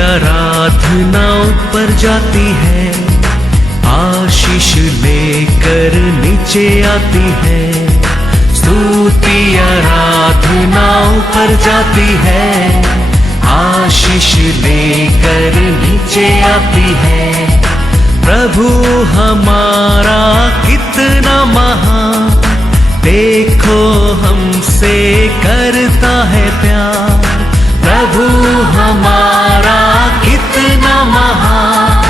आराधना ऊपर जाती है, आशीष लेकर नीचे आती है। स्तुति आराधना ऊपर जाती है, आशीष लेकर नीचे आती है। प्रभु हमारा कितना महान, देखो हमसे करता है प्यार। प्रभु हमारा कितना महान,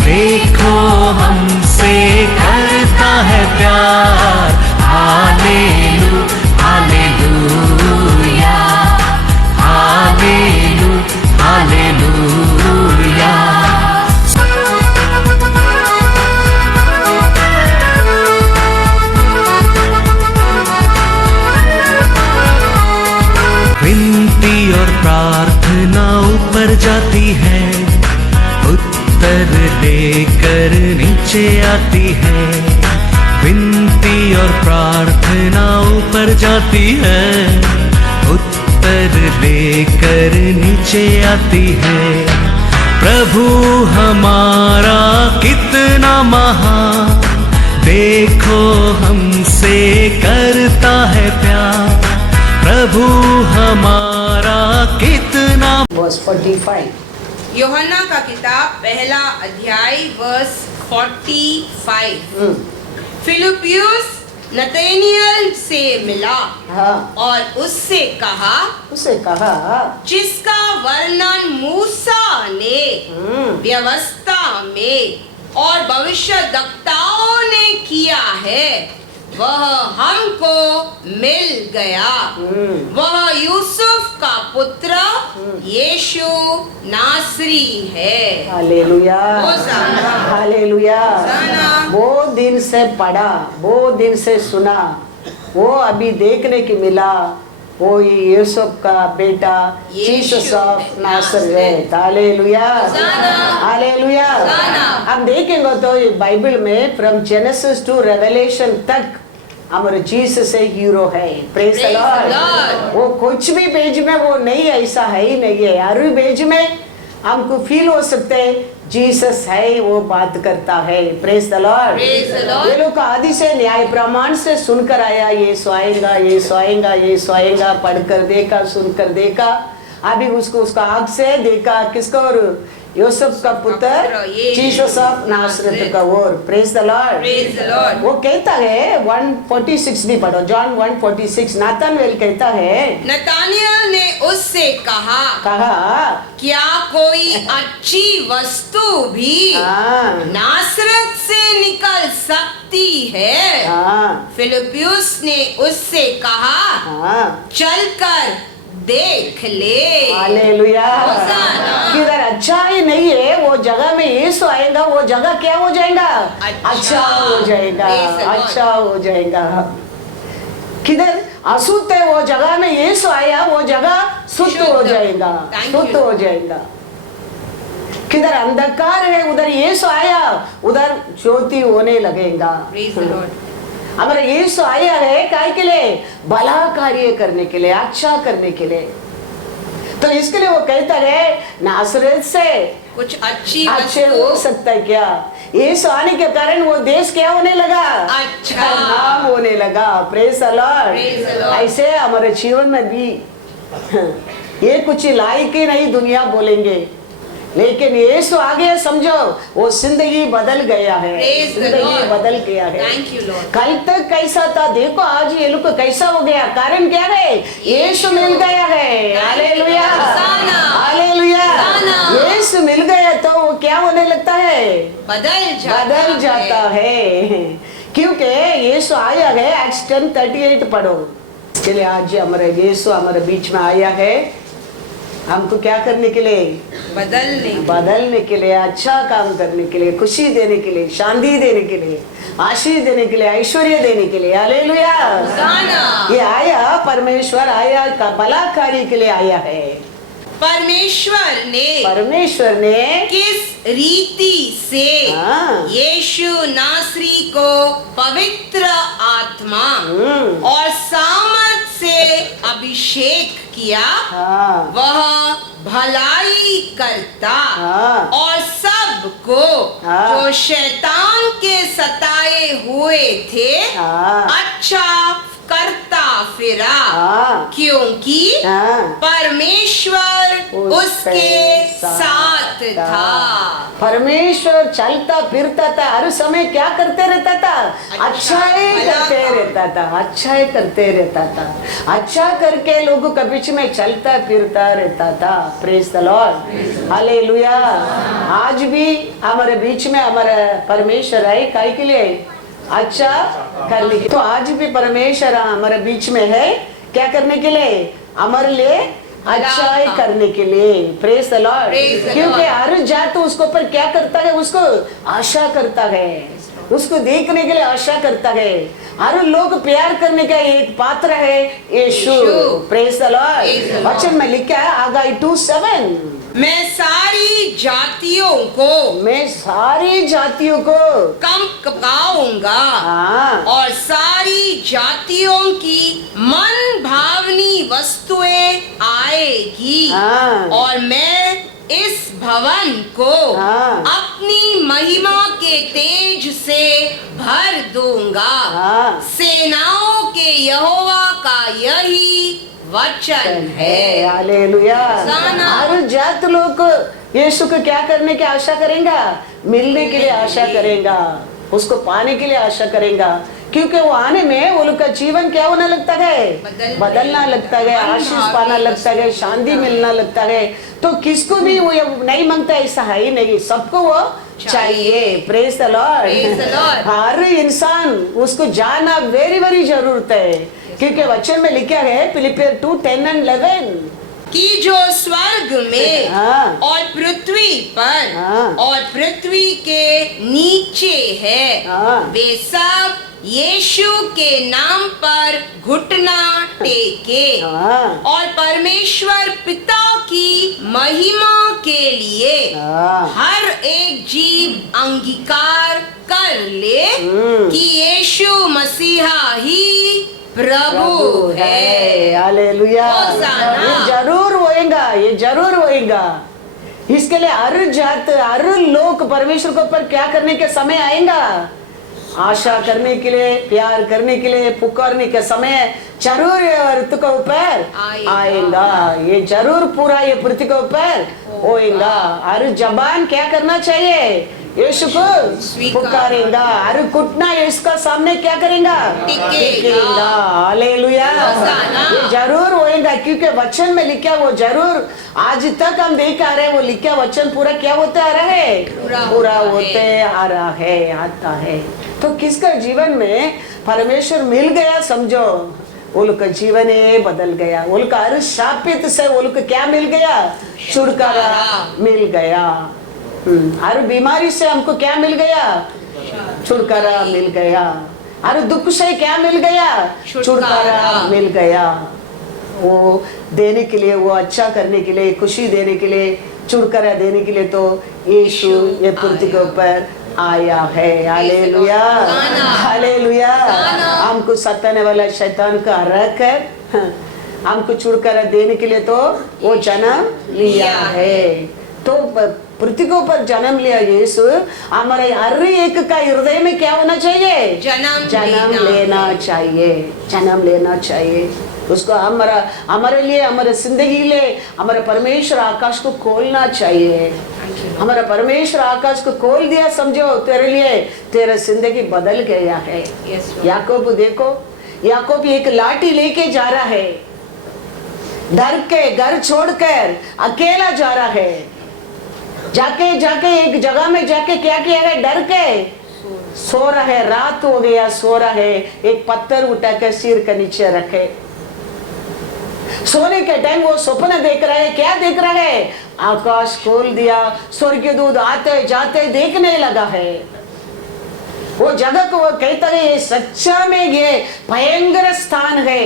देखो हमसे करता है प्यार। हालेलू हालेलूया, हालेलू हालेलूया। विनती और प्रार्थना ऊपर जाती है, उत्तर लेकर नीचे आती है। विनती और प्रार्थना ऊपर जाती है, उत्तर लेकर नीचे आती है। प्रभु हमारा कितना महान, देखो हमसे करता है प्यार। प्रभु हमारा कितना। वर्स 45 यूहन्ना का किताब पहला अध्याय वर्स 45। फिलिप्पुस नतनेयल से मिला और उससे कहा जिसका वर्णन मूसा ने व्यवस्था में और भविष्यद्वक्ताओं ने किया है, वह हमको मिल गया। वह यूसुफ का पुत्र यीशु नासरी है। Hallelujah hallelujah. वो दिन से पढ़ा, वो दिन से सुना, वो अभी देखने की मिला, वो यूसुफ का बेटा Jesus of Nazareth. Hallelujah hallelujah. हम देखेंगे तो बाइबल में फ्रॉम जेनेसिस टू रेवलेशन तक हमारे जीसस है, हीरो है। Praise the Lord. वो कुछ भी पेज में वो नहीं, ऐसा है ही नहीं है। हर पेज में हमको फील हो सकते हैं जीसस है, वो बात करता है। Praise the Lord. ये लोग आदि से न्याय प्रमाण से सुनकर आया, ये स्वाएगा ये स्वाएगा ये स्वाएगा, पढ़कर देखा, सुनकर देखा, अभी उसका आग से देखा। किसको? यूसुफ का पुत्र जीसस ऑफ नासरत का। और प्रेज द लॉर्ड। वो कहता है 146 भी पढ़ो, जॉन 146। नाथानिएल कहता है, नतानिएल ने उससे कहा क्या कोई अच्छी वस्तु भी नासरत से निकल सकती है? फिलिप्पुस ने उससे कहा चलकर देख ले। हालेलुया। किधर अच्छा ही नहीं है, वो जगह में यीशु आएगा, वो जगह क्या हो जाएगा? अच्छा हो जाएगा, अच्छा हो जाएगा। किधर अशुद्ध है, वो जगह में यीशु आया, वो जगह शुद्ध हो जाएगा, शुद्ध हो जाएगा। किधर अंधकार है, उधर यीशु आया, उधर ज्योति होने लगेगा। हमारा यीशु आया है काय के लिए? भला कार्य करने के लिए, अच्छा करने के लिए। तो इसके लिए वो कहता है नासरत से कुछ अच्छे हो सकता है क्या? यीशु आने के कारण वो देश क्या होने लगा? अच्छा नाम होने लगा। Praise the Lord. ऐसे हमारे जीवन में भी ये कुछ लायक ही नहीं दुनिया बोलेंगे, लेकिन यीशु आ गया, समझो वो जिंदगी बदल गया है, जिंदगी बदल गया है। कल तक कैसा था, देखो आज ये लोग कैसा हो गया। कारण क्या है? यीशु मिल गया है। Hallelujah hallelujah. यीशु मिल गया तो वो क्या होने लगता है? बदल जाता है। क्योंकि यीशु आया है। एक्ट्स 10:38 पढ़ो। चलिए आज हमारे यीशु हमारे बीच में आया है, हमको क्या करने के लिए? बदलने के लिए, अच्छा काम करने के लिए, खुशी देने के लिए, शांति देने के लिए, आशीष देने के लिए, ऐश्वर्य देने के लिए। हालेलुया। ये आया, परमेश्वर आया का भला कार्य के लिए आया है। परमेश्वर ने किस रीति से यीशु नासरी को पवित्र आत्मा और सामर्थ से अभिषेक किया, वह भलाई बुराई करता हाँ। और सबको हाँ। जो शैतान के सताए हुए थे हाँ। अच्छा करता फिरा, हाँ। क्योंकि हाँ। परमेश्वर उसके साथ था। परमेश्वर चलता फिरता था, हर समय क्या करते रहता था? अच्छा ही करते रहता था, अच्छा ही करते रहता था, अच्छा करके लोगों के बीच में चलता फिरता रहता था। Praise the Lord, hallelujah. आज भी हमारे बीच में हमारा परमेश्वर है, काहे के लिए? अच्छा करने के। तो आज भी परमेश्वर हमारे बीच में है, क्या करने के लिए? हमारे लिए अच्छा ही करने के लिए। Praise the Lord. क्योंकि हर जात उसको पर क्या करता है? उसको आशा करता है, उसको देखने के लिए आशा करता है। हर लोग प्यार करने का एक पात्र है यीशु। Praise the Lord. वचन में लिखा है आगाई 2:7, मैं सारी जातियों को कम कपाऊंगा और सारी जातियों की मन भावनी वस्तुएं आएगी और मैं इस भवन को अपनी महिमा के तेज से भर दूंगा। सेनाओं के यहोवा का यही वचन है। हालेलुया। हर जात लोग यीशु को क्या करने की आशा करेगा? मिलने के लिए आशा करेगा, उसको पाने के लिए आशा करेगा। क्योंकि वो आने में वो लोग का जीवन क्या होने लगता है? बदलना लगता है, आशीष पाना लगता है, शांति मिलना लगता है। तो किसको भी वो नहीं मांगता, ऐसा है ही नहीं, सबको वो चाहिए। Praise the Lord. हर इंसान उसको जाना वेरी वेरी जरूरत है, क्योंकि वचन में लिखा है फिलिपियर 2:10-11 कि जो स्वर्ग में और पृथ्वी पर और पृथ्वी के नीचे है वे सब यीशु के नाम पर घुटना टेके और परमेश्वर पिता की महिमा के लिए हर एक जीव अंगीकार कर ले कि यीशु मसीहा ही प्रभु है। हालेलुया। ये जरूर होएगा, ये जरूर होएगा। इसके लिए हर जात हर लोग परमेश्वर के ऊपर क्या करने के समय आएगा? आशा करने के लिए, प्यार करने के लिए, पुकारने के समय जरूर अर्थ के ऊपर आएगा। ये जरूर पूरा ये पृथ्वी के ऊपर होएगा। हर जबान क्या करना चाहिए? यीशु को पुकारेगा। हर घुटना इसका सामने क्या करेगा? टिकेगा। हालेलुया। ये जरूर होएगा, क्योंकि वचन में लिखा वो जरूर आज तक हम देख आ रहे हैं, वो लिखा वचन पूरा क्या होते आ रहा है? पूरा होते आ रहा है, आता है। तो किसका जीवन में परमेश्वर मिल गया, समझो वो लोग का जीवन है बदल गया। वो लोग का हर शापित से वो लोग क्या मिल गया? छुटकारा मिल गया। हर बीमारी से हमको क्या मिल गया? छुटकारा मिल गया। हर दुख से क्या मिल गया? छुटकारा मिल गया। वो देने के लिए, वो अच्छा करने के लिए, खुशी देने के लिए, छुटकारा देने के लिए तो यीशु ये पृथ्वी के ऊपर आया है। Hallelujah, hallelujah. हमको सताने वाला शैतान का रख है, हमको छुटकारा देने के लिए तो वो जन्म लिया है। तो पृथ्वी के ऊपर जन्म लिया यीशु। हमारे हर एक का हृदय में क्या होना चाहिए? जन्म लेना चाहिए, जन्म लेना चाहिए। उसको हमारे लिए, हमारे जिंदगी लिए हमारे परमेश्वर आकाश को खोलना चाहिए। हमारा परमेश्वर आकाश को खोल दिया, समझो तेरे लिए तेरा जिंदगी बदल गया है। याकूब देखो, याकूब एक लाठी लेके जा रहा है, डर के घर छोड़कर अकेला जा रहा है। जाके एक जगह में जाके क्या किया है? डर के सो रहा है, रात हो गया, सो रहा है। एक पत्थर उठाकर सिर के नीचे रखे। सोने के टाइम वो सपना देख रहा है। क्या देख रहा है? आकाश खोल दिया, स्वर्गदूत आते जाते देखने लगा है। वो जगह को वो कहता है ये सच्चा में ये भयंकर स्थान है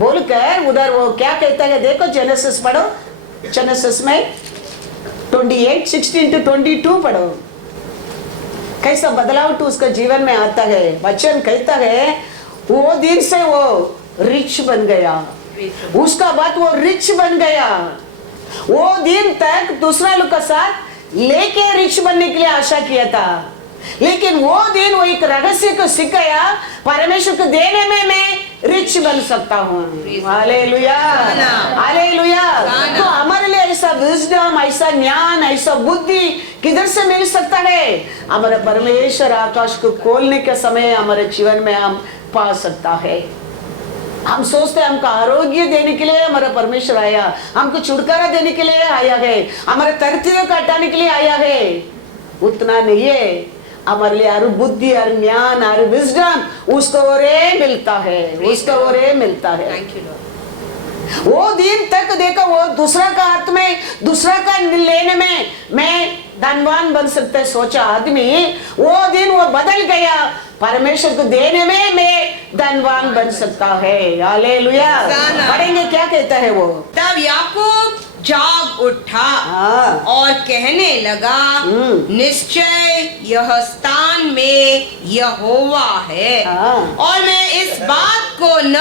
बोलकर उधर वो क्या कहता है? देखो जेनेसिस पढ़ो, जेनेसिस में 28:16-22 पढ़ो। कैसा बदलाव तो उसका जीवन में आता है। वचन कहता है वो दिन से वो रिच बन गया, उसका बाद वो रिच बन गया। वो दिन तक दूसरा लोग का साथ लेके रिच बनने के लिए आशा किया था, लेकिन वो दिन वो एक रहस्य को सीख गया, परमेश्वर को देने में मैं रिच बन सकता हूँ। Hallelujah, hallelujah. तो हमारे लिए ऐसा विजडम, ऐसा ज्ञान, ऐसा बुद्धि किधर से मिल सकता है? हमारे परमेश्वर आकाश को खोलने के समय हमारे जीवन में हम पा सकता है। हम सोचते हैं हमको आरोग्य देने के लिए हमारा परमेश्वर आया, हमको छुटकारा देने के लिए आया है, हमारे तरतीयों को हटाने के लिए आया है। उतना नहीं है, हमारे लिए हर बुद्धि, हर ज्ञान, हर विजडम उसको ओरे मिलता है, उसको ओरे मिलता है। वो दिन तक देखो, वो दूसरा का हाथ में, दूसरा का लेने में मैं धनवान बन सकता है सोचा आदमी, वो दिन वो बदल गया, परमेश्वर को देने में मैं धनवान बन सकता है। हालेलुया। पढ़ेंगे क्या कहता है वो। तब याकूब जाग उठा और कहने लगा, निश्चय यह स्थान में यहोवा है, और मैं इस बात को न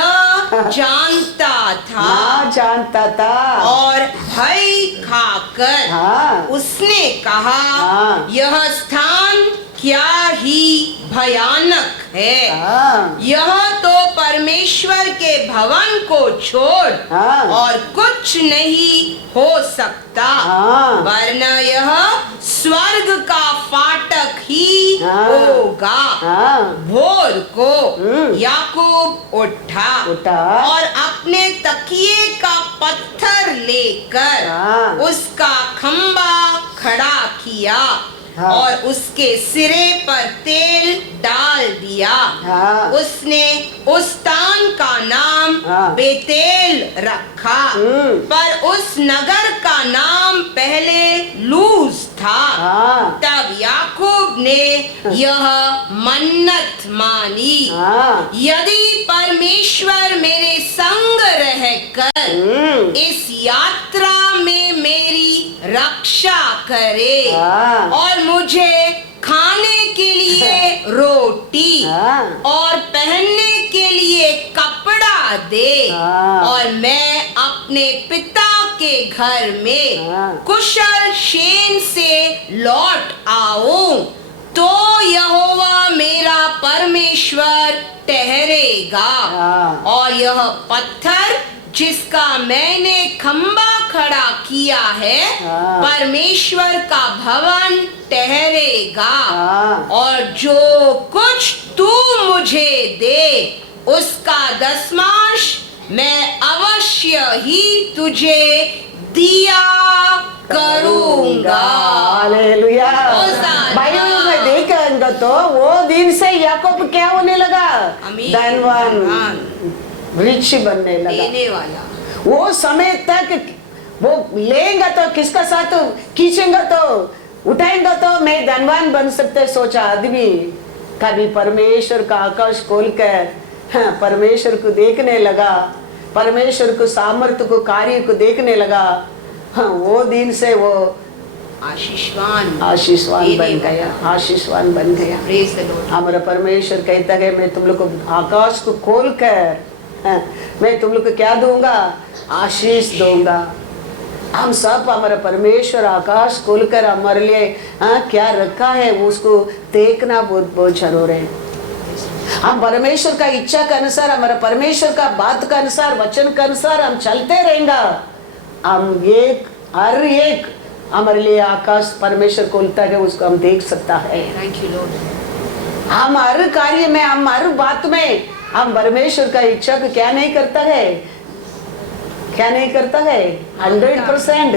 जानता था। और भय खाकर उसने कहा, यह स्थान क्या ही भयानक है, यह तो परमेश्वर के भवन को छोड़ और कुछ नहीं हो सकता, वरना यह स्वर्ग का फाटक ही होगा। भोर को याकूब उठा और अपने तकिए का पत्थर लेकर उसका खंबा खड़ा किया और उसके सिरे पर तेल डाल दिया। उसने उस स्थान का नाम बेतेल रखा, पर उस नगर का नाम पहले लूज था। तब याकूब ने यह मन्नत मानी, यदि परमेश्वर मेरे संग रहकर इस यात्रा में मेरी रक्षा करे और मुझे खाने के लिए रोटी और पहनने के लिए कपड़ा दे, और मैं अपने पिता के घर में कुशल क्षेम से लौट आऊं, तो यहोवा मेरा परमेश्वर ठहरेगा, और यह पत्थर जिसका मैंने खंबा खड़ा किया है परमेश्वर का भवन ठहरेगा, और जो कुछ तू मुझे दे उसका दशमांश मैं अवश्य ही तुझे दिया करूंगा। हालेलुया। बाइबल में देखेंगे तो वो दिन से याकूब क्या होने लगा? धनवान, रिच बनने लगा। वो समय तक वो लेंगे तो किसका साथ खींचेंगे तो उठाएंगे तो मैं धनवान बन सकते सोचा आदमी, कभी परमेश्वर का आकाश खोलकर परमेश्वर को देखने लगा, परमेश्वर को सामर्थ्य को कार्य को देखने लगा। वो दिन से वो आशीषवान बन गया, आशीषवान बन गया। हमारा परमेश्वर कहता है मैं तुम लोग को आकाश को खोलकर मैं तुम लोग को क्या दूंगा? आशीष दूंगा। हम सब हमारा परमेश्वर आकाश खोलकर हमारे लिए क्या रखा है उसको देखना बहुत बहुत जरूर है। हम परमेश्वर का इच्छा के अनुसार, हमारा परमेश्वर का बात के अनुसार, वचन के अनुसार हम चलते रहेंगे। हम एक हर एक हमारे लिए आकाश परमेश्वर खोलता है, उसको हम देख सकता है। हम हर कार्य में, हम हर बात में हम परमेश्वर का इच्छा को क्या नहीं करता है? क्या नहीं करता है? 100%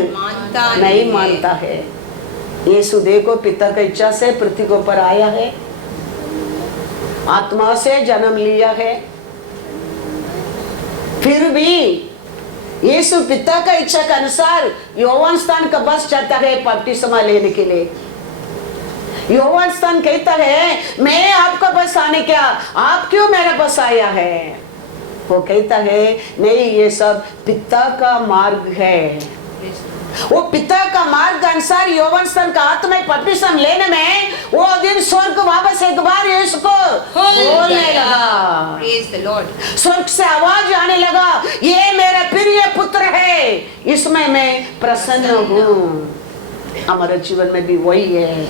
नहीं मानता है। यीशु देखो पिता की इच्छा से पृथ्वी के ऊपर आया है, आत्मा से जन्म लिया है, फिर भी यीशु पिता का इच्छा के अनुसार योहान स्थान का बस जाता है बपतिस्मा लेने के लिए। योहान स्थान कहता है मैं आपका बस आने क्या, आप क्यों मेरा बस आया है? वो कहता है नहीं, ये सब पिता का मार्ग है, वो पिता का मार्ग अनुसार यौवन स्तन का आत्मिक बपतिस्मा लेने में वो दिन स्वर्ग वापस एक बार यीशु को खोलने लगा। Praise the Lord. स्वर्ग से आवाज आने लगा, ये मेरा प्रिय पुत्र है, इसमें मैं प्रसन्न हूँ। हमारे जीवन में भी वही है।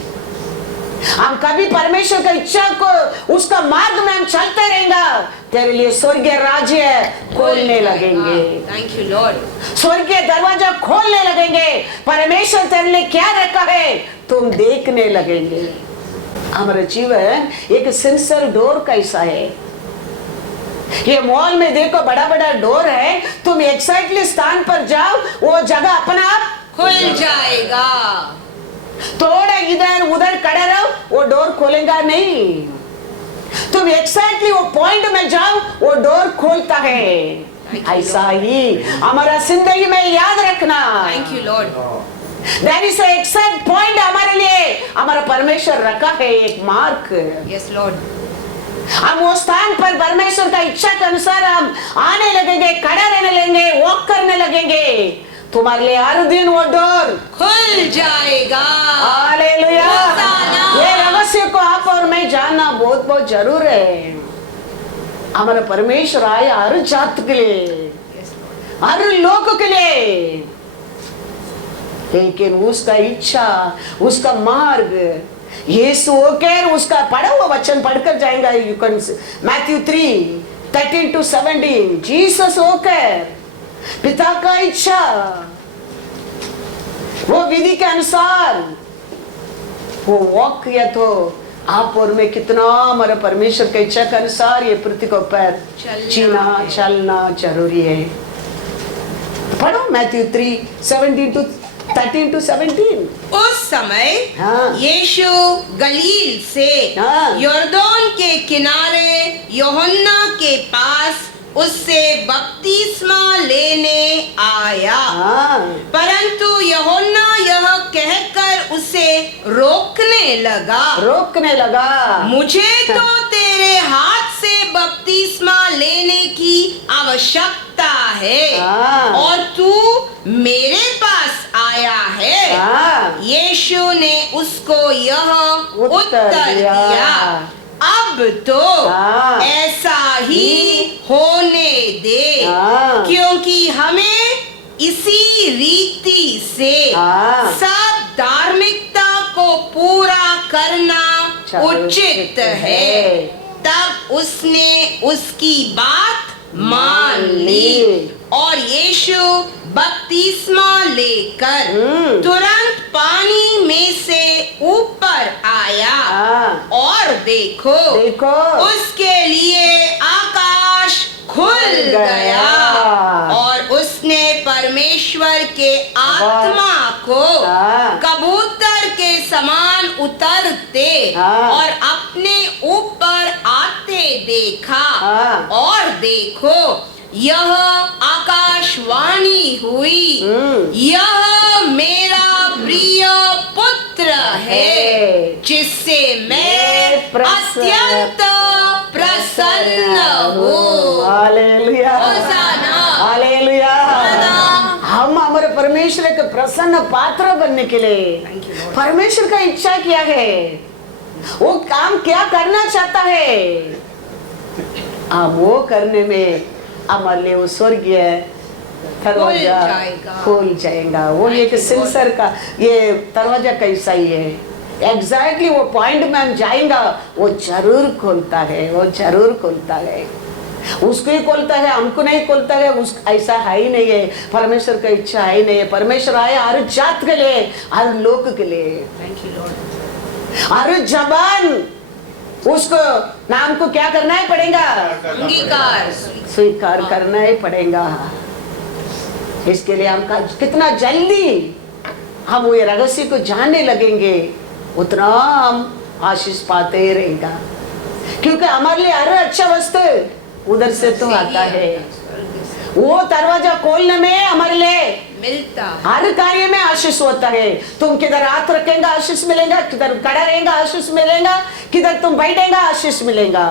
हम कभी परमेश्वर की इच्छा को उसका मार्ग में हम चलते रहेंगे, तेरे लिए स्वर्गीय राज्य खोलने लगेंगे। Thank you, Lord. स्वर्गीय दरवाजा खोलने लगेंगे। परमेश्वर तेरे लिए क्या रखा है तुम देखने लगेंगे। हमारा जीवन एक सेंसर डोर कैसा है। ये मॉल में देखो बड़ा बड़ा डोर है, तुम एक्साइटली स्थान पर जाओ, वो जगह अपना आप खुल जाएगा। थोड़ा इधर उधर खड़े रहो, वो डोर खोलेगा नहीं। तुम एक्साइटली वो पॉइंट में जाओ, वो डोर खोलता है। ऐसा ही हमारा जिंदगी में याद रखना। Thank you, Lord. There is a exact point हमारे लिए हमारा परमेश्वर रखा है, एक मार्क। Yes, Lord. हम वो स्थान पर परमेश्वर का इच्छा के अनुसार हम आने लगेंगे, खड़े रहने लगेंगे, वॉक करने लगेंगे। तुम्हारे लिए हर दिन वो डोर खुल जाएगा। हालेलुया। ये रहस्य को आप और मैं जानना बहुत बहुत जरूर है। हमारा परमेश्वर आया हर जात के लिए, हर लोग के लिए, लेकिन उसका इच्छा, उसका मार्ग, यीशु होकर उसका पढ़ा हुआ वचन पढ़कर जाएगा। यू कैन मैथ्यू 3:13-17 जीसस होकर पिता का इच्छा, वो विधि के अनुसार वो वॉक किया, तो आप और मैं कितना हमारे परमेश्वर के इच्छा के अनुसार ये पृथ्वी के ऊपर जीना चलना जरूरी है। पढ़ो मैथ्यू 3:13-17। उस समय हाँ। यीशु गलील से हाँ। यरदोन के किनारे यूहन्ना के पास उससे बपतिस्मा लेने आया। हाँ। परंतु यूहन्ना यह कहकर उसे रोकने लगा, मुझे तो तेरे हाथ से बपतिस्मा लेने की आवश्यकता है, हाँ। और तू मेरे पास आया है। हाँ। यीशु ने उसको यह उत्तर दिया, अब तो हाँ। ऐसा ही होने दे, हाँ। क्योंकि हमें इसी रीति से हाँ। सब धार्मिकता को पूरा करना उचित है। तब उसने उसकी बात मान ली और यीशु बपतिस्मा लेकर तुरंत पानी में से ऊपर आया, और देखो उसके लिए आकाश खुल गया और उसने परमेश्वर के आत्मा को कबूतर के समान उतरते और अपने ऊपर आते देखा, और देखो यह आकाशवाणी हुई, यह मेरा प्रिय पुत्र है, जिससे मैं अत्यंत प्रसन्न हूँ। हालेलुया। होशाना। हालेलुया। हम हमारे परमेश्वर के प्रसन्न पात्र बनने के लिए परमेश्वर का इच्छा क्या है, वो काम क्या करना चाहता है, हम वो करने में हमारे लिए वो स्वर्गीय दरवाजा खोल जाएगा। वो एक सेंसर का ये दरवाजा कैसा ही है, एग्जैक्टली वो पॉइंट में हम जाएंगे, वो जरूर खोलता है, वो जरूर खोलता है। उसको ही खोलता है, हमको नहीं खोलता है। उस ऐसा है ही नहीं है, परमेश्वर का इच्छा है ही नहीं है। परमेश्वर आया हर जात के लिए, हर लोग के लिए, हर जबान उसको नाम को क्या करना ही पड़ेगा, अंगीकार स्वीकार करना ही पड़ेगा। इसके लिए हम कितना जल्दी हम वो रहस्य को जानने लगेंगे, उतना हम आशीष पाते ही रहेगा, क्योंकि हमारे लिए हर अच्छा वस्तु उधर से तो आता है। वो दरवाजा खोलने में हमारे लिए मिलता है। हर कार्य में आशीष होता है। तुम किधर हाथ रखेंगे आशीष मिलेगा, किधर खड़ा रहेगा आशीष मिलेगा, किधर तुम बैठेगा आशीष मिलेगा।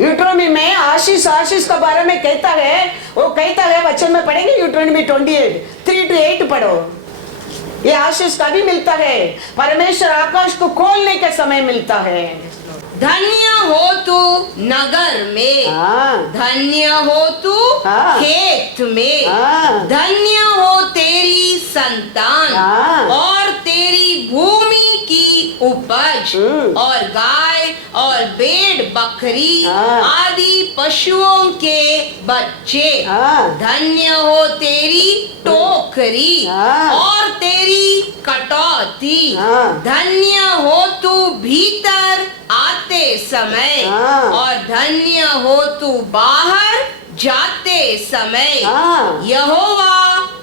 यूट्रोमी में आशीष आशीष के बारे में कहता है, वो कहता है वचन में पढ़ेंगे यूट्रोमी 28 3-8 पढ़ो। ये आशीष कभी मिलता है, परमेश्वर आकाश को खोलने के समय मिलता है। धन्य हो तू नगर में, हाँ। धन्य हो तू हाँ। खेत में, हाँ। धन्य हो तेरी संतान हाँ। और तेरी भूमि की उपज और गाय और भेड़ बकरी हाँ। आदि पशुओं के बच्चे। हाँ। धन्य हो तेरी टोकरी हाँ। और तेरी कटौती। हाँ। धन्य हो तू भीतर आते समय हाँ। और धन्य हो तू बाहर जाते समय। हाँ। यहोवा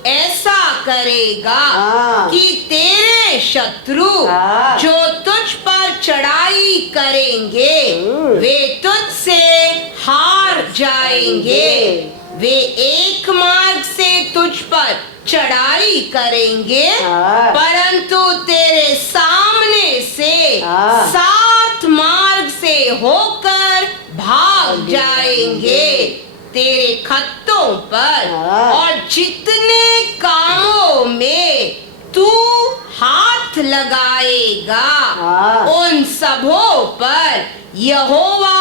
ऐसा करेगा हाँ। कि तेरे शत्रु हाँ। जो तुझ पर चढ़ाई करेंगे वे तुझसे हार जाएंगे। वे एक मार्ग से तुझ पर चढ़ाई करेंगे हाँ। परंतु तेरे सामने से हाँ। 7 मार्ग से होकर भाग जाएंगे। तेरे खत्तों पर हाँ। और जितने कामों में तू हाथ लगाएगा हाँ। उन सबों पर यहोवा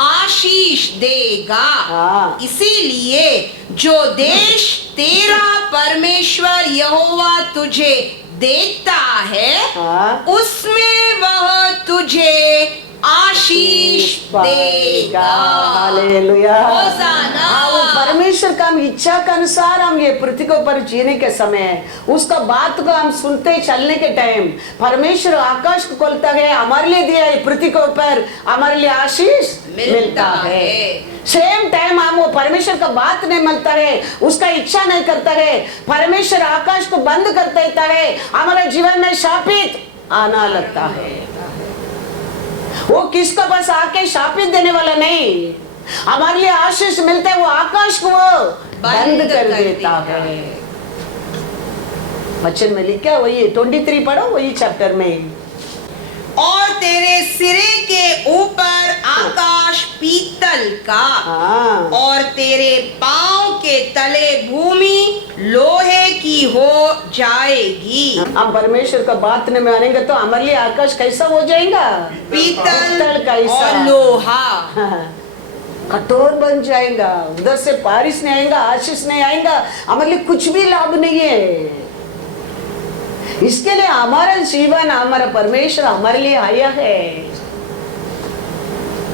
आशीष देगा। हाँ। इसीलिए जो देश तेरा परमेश्वर यहोवा तुझे देता है हाँ। उसमें वह तुझे आशीष देगा। हालेलुया। होसाना। हाँ, वो परमेश्वर का हम इच्छा के अनुसार हम ये पृथ्वी के ऊपर जीने के समय उसका बात को हम सुनते चलने के टाइम परमेश्वर आकाश को खोलता है, हमारे लिए दिया है पृथ्वी के ऊपर हमारे लिए आशीष मिलता है। सेम टाइम हम वो परमेश्वर का बात नहीं मिलता है, उसका इच्छा नहीं करता है, परमेश्वर आकाश को बंद कर देता है, हमारे जीवन में शापित आना लगता है। वो किसको बस आके शापित देने वाला नहीं, हमारे लिए आशीष मिलता है, वो आकाश को वो बंद कर देता है। वचन में लिखा वही 23 पढ़ो वही चैप्टर में। और तेरे सिरे के ऊपर आकाश पीतल का हाँ। और तेरे पांव के तले भूमि लोहे की हो जाएगी। हम परमेश्वर का बात में मानेंगे तो हमारे लिए आकाश कैसा हो जाएगा? पीतल कैसा और लोहा। कठोर बन जाएगा, उधर से बारिश नहीं आएगा, आशीष नहीं आएगा, हमारे लिए कुछ भी लाभ नहीं है। इसके लिए हमारा जीवन हमारा परमेश्वर हमारे लिए आया है।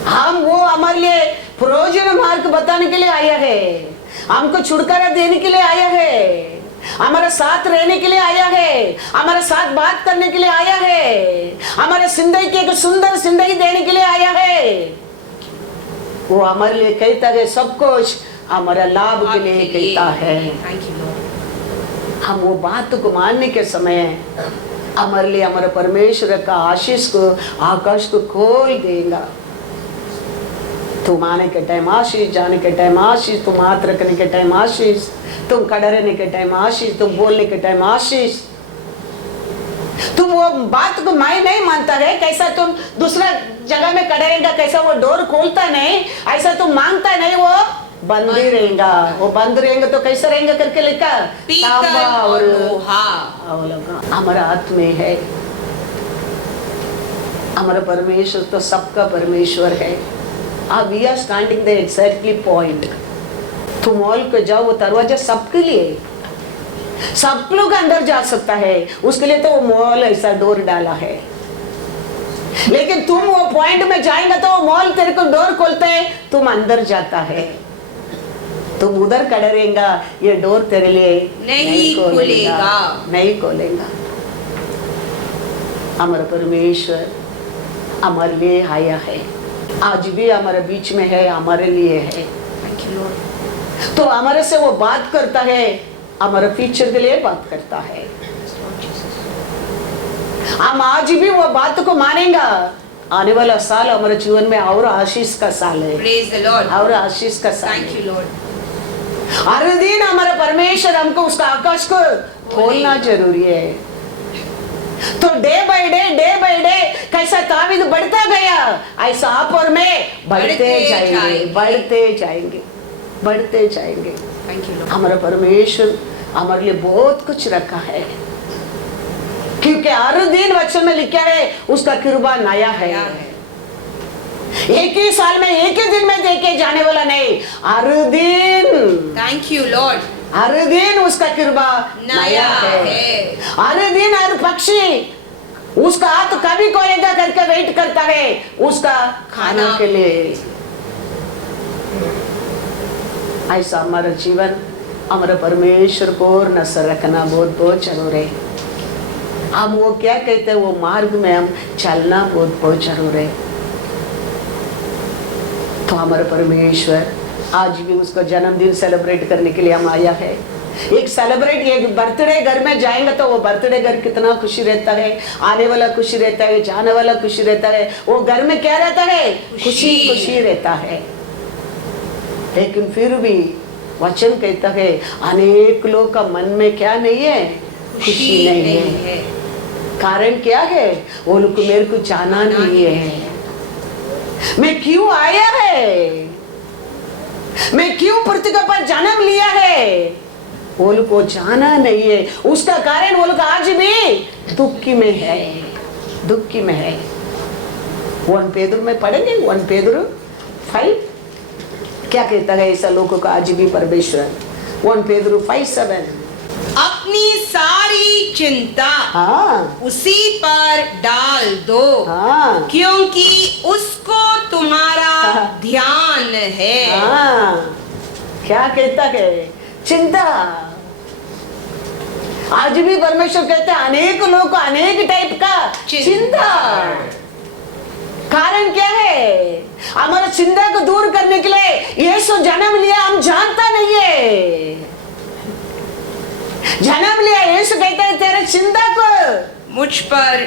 हम वो हमारे लिए प्रयोजन मार्ग बताने के लिए आया है, हमको छुटकारा देने के लिए आया है, हमारा साथ रहने के लिए आया है, हमारा साथ बात करने के लिए आया है, हमारे जिंदगी की एक सुंदर जिंदगी देने के लिए आया है। वो हमारे लिए कहता है सब कुछ हमारा लाभ के लिए कहता है। हम वो बात को मानने के समय हमारे लिए हमारे परमेश्वर का आशीष को आकाश को खोल देगा। तुम आने के टाइम आशीष, जाने के टाइम आशीष, तुम हाथ रखने के टाइम आशीष, तुम खड़े रहने के टाइम आशीष, तुम बोलने के टाइम आशीष। तुम वो बात को मैं नहीं मानता है, कैसा तुम दूसरा जगह में खड़े रहेगा, कैसा वो डोर खोलता नहीं, ऐसा तुम मांगता नहीं, वो बंद ही रहेगा। वो बंद रहेंगे तो कैसा रहेंगे करके लिखा पीतल और लोहा। हमारा हाथ में है, हमारा परमेश्वर तो सबका परमेश्वर है। We are standing the exactly point. तुम मॉल को जाओ, वो दरवाजा सबके लिए, सब लोग अंदर जा सकता है, उसके लिए तो वो मॉल ऐसा डोर डाला है। लेकिन तुम वो पॉइंट में जाएंगे तो वो मॉल तेरे को डोर खोलता है, तुम अंदर जाता है। तुम उधर खड़े रहेगा, ये डोर तेरे लिए नहीं खुलेगा, नहीं खोलेगा। हमारा परमेश्वर हमारे लिए आया है, आज भी हमारे बीच में है, हमारे लिए है। तो हमारे से वो बात करता है, हमारे फ्यूचर के लिए बात करता है। हम आज भी वो बात को मानेंगे, आने वाला साल हमारे जीवन में और आशीष का साल है। Praise the Lord. और आशीष का साल Thank है। you, Lord. हर दिन हमारा परमेश्वर हमको उसका आकाश को खोलना जरूरी है। तो डे बाय डे कैसा तावीद बढ़ता गया, ऐसा आप और मैं बढ़ते जाएंगे। Thank you, Lord. हमारा परमेश्वर हमारे लिए बहुत कुछ रखा है, क्योंकि हर दिन वचन में लिखा है उसका कृपा नया है। एक ही साल में एक ही दिन में देखे जाने वाला नहीं, हर दिन। Thank you, Lord. हर दिन उसका कृपा नया है। हर दिन हर पक्षी उसका हाथ कभी खोलेगा करके वेट करता है उसका खाना के लिए। ऐसा हमारा जीवन हमारा परमेश्वर को नजर रखना बहुत बहुत जरूर है। हम वो क्या कहते हैं, वो मार्ग में हम चलना बहुत बहुत जरूर है। तो हमारा परमेश्वर आज भी उसका जन्मदिन सेलिब्रेट करने के लिए हम आया है। एक सेलिब्रेट, एक बर्थडे घर में जाएंगे तो वो बर्थडे घर कितना खुशी रहता है, आने वाला खुशी रहता है, जाने वाला खुशी रहता है। वो घर में क्या रहता है, खुशी रहता है। लेकिन फिर भी वचन कहता है अनेक लोग का मन में क्या नहीं है, खुशी नहीं है। कारण क्या है, वो लोग को मेरे को जाना नहीं है, मैं क्यों आया है, मैं क्यों पृथ्वी पर जन्म लिया है, वो लोग को जाना नहीं है। उसका कारण वो लोग आज भी दुखी में है। 1 पेदुरु में पढ़ेंगे, 1 पेदुरु 5 क्या कहता है ऐसा लोगों का आज भी परमेश्वर। 1 पेदुरु 5:7 अपनी सारी चिंता उसी पर डाल दो, क्योंकि उसको तुम्हारा ध्यान है। क्या कहता है, चिंता। आज भी परमेश्वर कहते हैं अनेक लोग को अनेक टाइप का चिंता। कारण क्या है, हमारा चिंता को दूर करने के लिए यीशु जन्म लिया, हम जानता नहीं है। जन्म लिया, यीशु कहते हैं तेरे चिंता को मुझ पर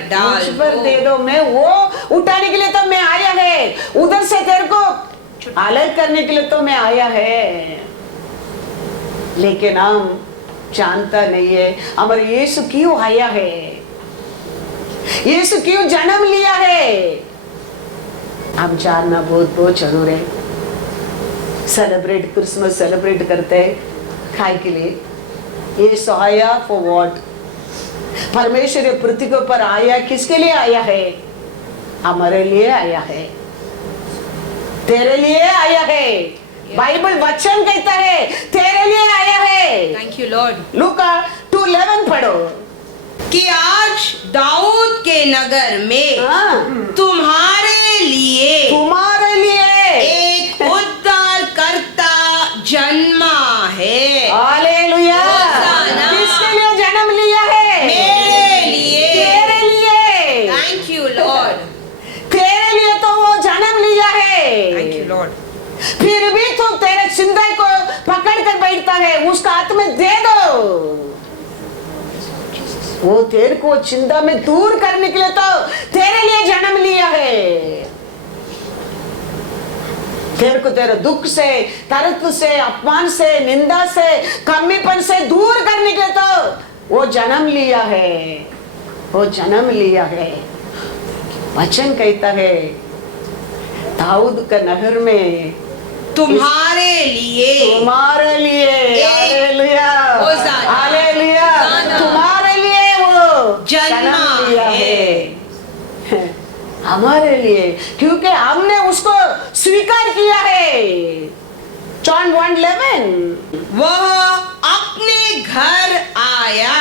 दे दो, मैं वो उठाने के लिए तो मैं आया है, उधर से तेरे को अलग करने के लिए तो मैं आया है। लेकिन हम जानता नहीं है हमारे यीशु क्यों आया है, यीशु क्यों जन्म लिया है, हम जानना बहुत बहुत जरूर है। सेलिब्रेट क्रिसमस सेलिब्रेट करते हैं खाए के लिए। यीशु आया फॉर व्हाट, परमेश्वर ये पृथ्वी के ऊपर आया किसके लिए आया है, हमारे लिए आया है, तेरे लिए आया है। बाइबल वचन कहता है तेरे लिए आया है। Thank you Lord. लूका 2:11 पढ़ो कि आज दाऊद के नगर में तुम्हारे लिए एक उद्धारकर्ता जन्मा है। हालेलुया। किसके लिए जन्म लिया है, मेरे लिए, तेरे लिए। Thank you Lord. तेरे लिए तो वो जन्म लिया है। Thank you Lord. फिर भी तो तेरे चिंता को पकड़ कर बैठता है, उसका हाथ में दे दो। वो तेरे को चिंता में दूर करने के लिए तो तेरे लिए जन्म लिया है। तेरे को तेरे दुख से, दर्द से, अपमान से, निंदा से, कमीपन से दूर करने के लिए तो वो जन्म लिया है, वो जन्म लिया है। वचन कहता है दाऊद का नगर में तुम्हारे लिए हालेलुया, हालेलुया, तुम्हारे लिए वो जन्म लिया है, हमारे लिए, क्योंकि हमने उसको स्वीकार किया है। जॉन 1:11 वह अपने घर आया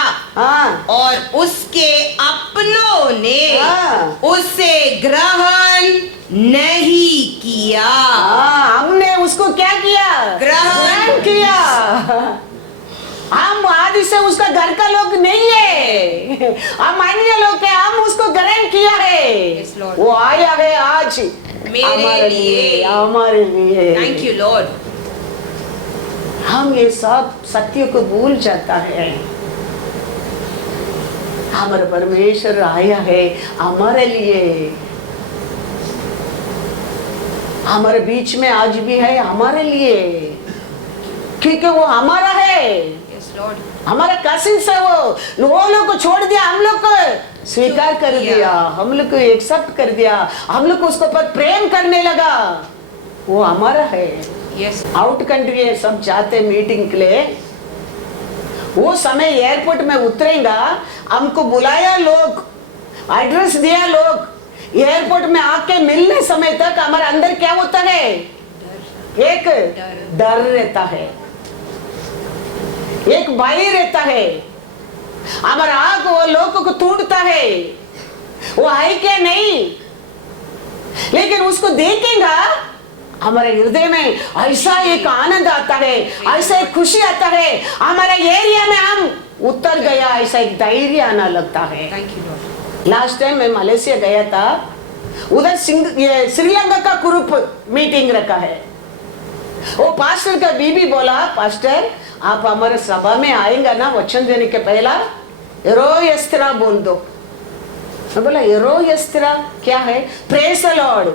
और उसके अपनों ने उसे ग्रहण नहीं किया। हमने उसको क्या किया, ग्रहण किया। हम आदि से उसका घर का लोग नहीं है, हम अन्य लोग हैं, हम उसको ग्रहण किया है। वो आया है आज मेरे लिए, हमारे लिए। Thank you Lord. हम ये सब सत्य को भूल जाता है। हमारा परमेश्वर आया है हमारे लिए, हमारे बीच में आज भी है हमारे लिए। क्योंकि वो हमारा है, Yes, Lord. हमारा कसिन्स है। वो लोग को छोड़ दिया, हम लोग को स्वीकार कर दिया, हम लोग को एक्सेप्ट कर दिया, हम लोग को उसके ऊपर प्रेम करने लगा। वो हमारा है। Yes. आउट कंट्री सब जाते मीटिंग के लिए, वो समय एयरपोर्ट में उतरेगा, हमको बुलाया लोग, एड्रेस दिया लोग, एयरपोर्ट में आके मिलने समय तक हमारे अंदर क्या होता है? एक डर रहता है, एक भय रहता है, हमारा आग वो लोगों को तोड़ता है, वो है क्या नहीं, लेकिन उसको देखेगा हमारे हृदय में ऐसा एक आनंद आता है, ऐसा एक खुशी आता है, हमारा एरिया में हम उतर गया, ऐसा एक धैर्य आना लगता है। Thank you, Lord. Last time मैं मलेशिया गया था, उधर श्रीलंका का ग्रुप मीटिंग रखा है। वो पास्टर का बीबी बोला, पास्टर आप हमारे सभा में आएंगे ना, वचन देने के पहला एरो यस्त्रा बोल दो। मैं बोला एरो यस्त्रा क्या है? Praise the Lord.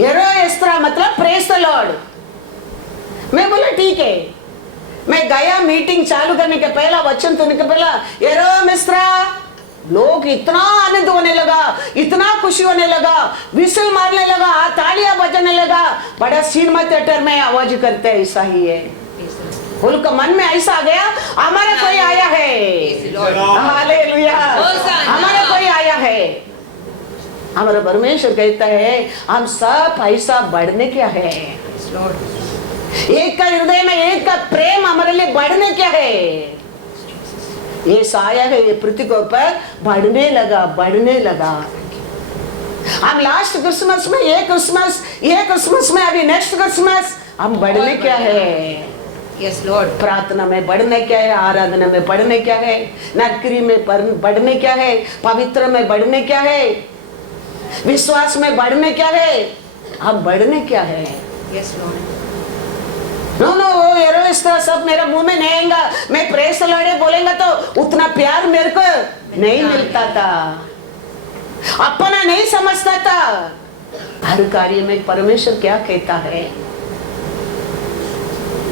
एरो यस्त्रा मतलब प्रेज द लॉर्ड। मैं बोला ठीक है। मैं गया, मीटिंग चालू करने के पहला, वचन सुनने के पहला एरो मिस्त्रा, लोग इतना आनंद होने लगा, इतना खुशी होने लगा, विसल मारने लगा, तालियां बजाने लगा, बड़ा सिनेमा थिएटर में आवाज करते हैं, ऐसा ही है। उनका मन में ऐसा आ गया, हमारा कोई आया है, हालेलुया, हमारा कोई आया है। हमारा परमेश्वर कहता है हम सब ऐसा बढ़ने क्या है, एक का हृदय में एक का प्रेम हमारे लिए बढ़ने क्या है। ये साया है, ये पृथ्वी के ऊपर बढ़ने लगा। हम लास्ट क्रिसमस में, ये क्रिसमस में, अभी नेक्स्ट क्रिसमस हम बढ़ने क्या है। Yes, Lord. प्रार्थना में बढ़ने क्या है, आराधना में बढ़ने क्या है, नौकरी में बढ़ने क्या है, पवित्र में बढ़ने क्या है, विश्वास में बढ़ने क्या है, हम बढ़ने क्या है। Yes, Lord. नो वो एरोइस्टा सब मेरा मुंह में नहीं आएगा, मैं प्रेस लड़े बोलेगा तो उतना प्यार मेरे को नहीं मिलता था, अपना नहीं समझता था। हर कार्य में परमेश्वर क्या कहता है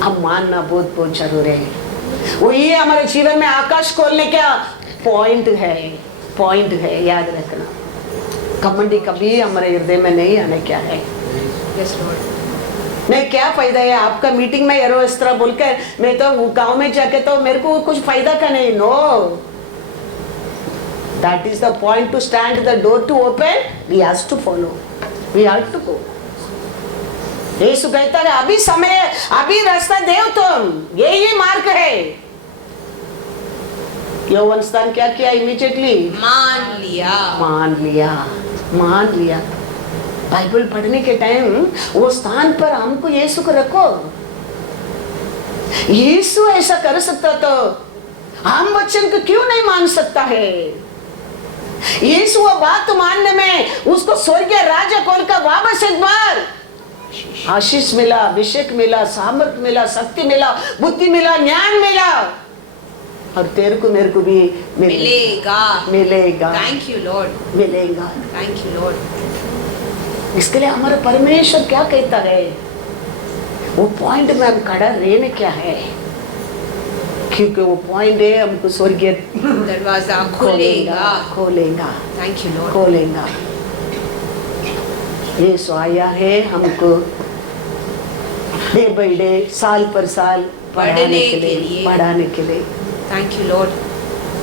हम मानना बहुत बहुत जरूरी है। वो ये हमारे जीवन में आकाश खोलने का पॉइंट है, याद रखना। घमंडी कभी हमारे हृदय में नहीं आने क्या है। Yes, Lord. नहीं, क्या फायदा है आपका मीटिंग में एरो इस तरह बोलकर, मैं तो गांव में जाके तो मेरे को कुछ फायदा का नहीं। No, that is the point to stand the door to open, we have to follow, we have to go. यीशु कहता है अभी समय है, अभी रास्ता दे तुम, यही मार्ग है। यौवन स्थान क्या किया? इमीडिएटली मान लिया। बाइबल पढ़ने के टाइम वो स्थान पर हमको यीशु को रखो। यीशु ऐसा कर सकता तो हम वचन को क्यों नहीं मान सकता है? यीशु वो बात मानने में उसको स्वर्गीय राजा खोल का वापस एक बार आशीष मिला, अभिषेक मिला, सामर्थ मिला, शक्ति मिला, बुद्धि मिला, ज्ञान मिला, और तेरे को मेरे को भी मिलेगा। Thank you, Lord. मिलेगा। Thank you, Lord. इसके लिए हमारा परमेश्वर क्या कहता है, वो पॉइंट में हम खड़ा रहने क्या है, क्योंकि वो पॉइंट है हमको स्वर्गीय दरवाजा खोलेगा। Thank you, Lord. खोलेगा। यीशु आया है हमको डे बाय डे, साल पर साल बढ़ाने के लिए। Thank you, Lord.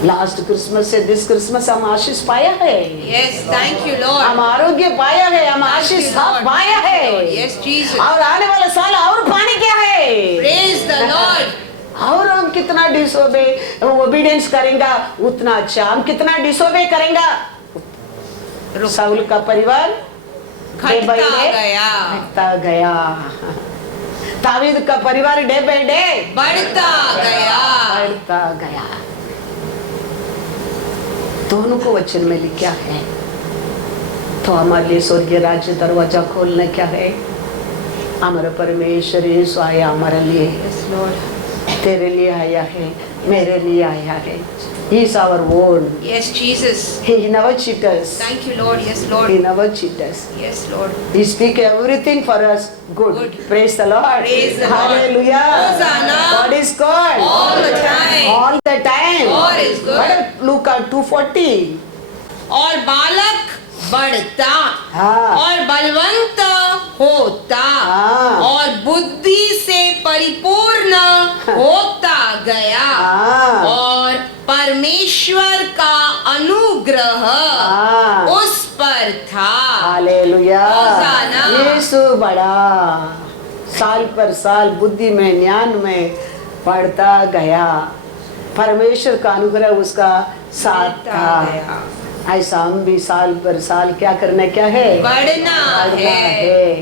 Last Christmas से दिस क्रिसमस हम आशीष पाया है। Yes, thank you, Lord. हम आरोग्य पाया है, हम आशीष पाया है। Yes, Jesus. और आने वाला साल और पाने क्या है। Praise the Lord. और हम कितना डिसोबे ओबीडियंस करेंगे उतना अच्छा, हम कितना डिसोबे करेंगे साउल का परिवार घटता गया, दावीद का परिवार डे बाय डे बढ़ता गया। दोनों को वचन में लिखा है। तो हमारे लिए स्वर्गीय राज्य दरवाजा खोलने क्या है, हमारा परमेश्वर यीशु आया हमारे लिए। तेरे लिए आया है, मेरे लिए आया है। He is our own. Yes, Jesus. He never cheat us. Thank you, Lord. Yes, Lord. He never cheat us. Yes, Lord. He speak everything for us good. Good. Praise the Lord. Praise the Lord. Hallelujah. Hosanna. God is good. All the time. All the time. God is good. But look at 2:40. और बालक बढ़ता हाँ। और बलवंत होता हाँ। और बुद्धि से परिपूर्ण होता गया हाँ। और परमेश्वर का अनुग्रह हाँ। उस पर था। हालेलुया। होसाना। यीशु बड़ा साल पर साल बुद्धि में, ज्ञान में बढ़ता गया। परमेश्वर का अनुग्रह उसका साथ था। ऐसा हम भी साल पर साल क्या करना, क्या है, बढ़ना है।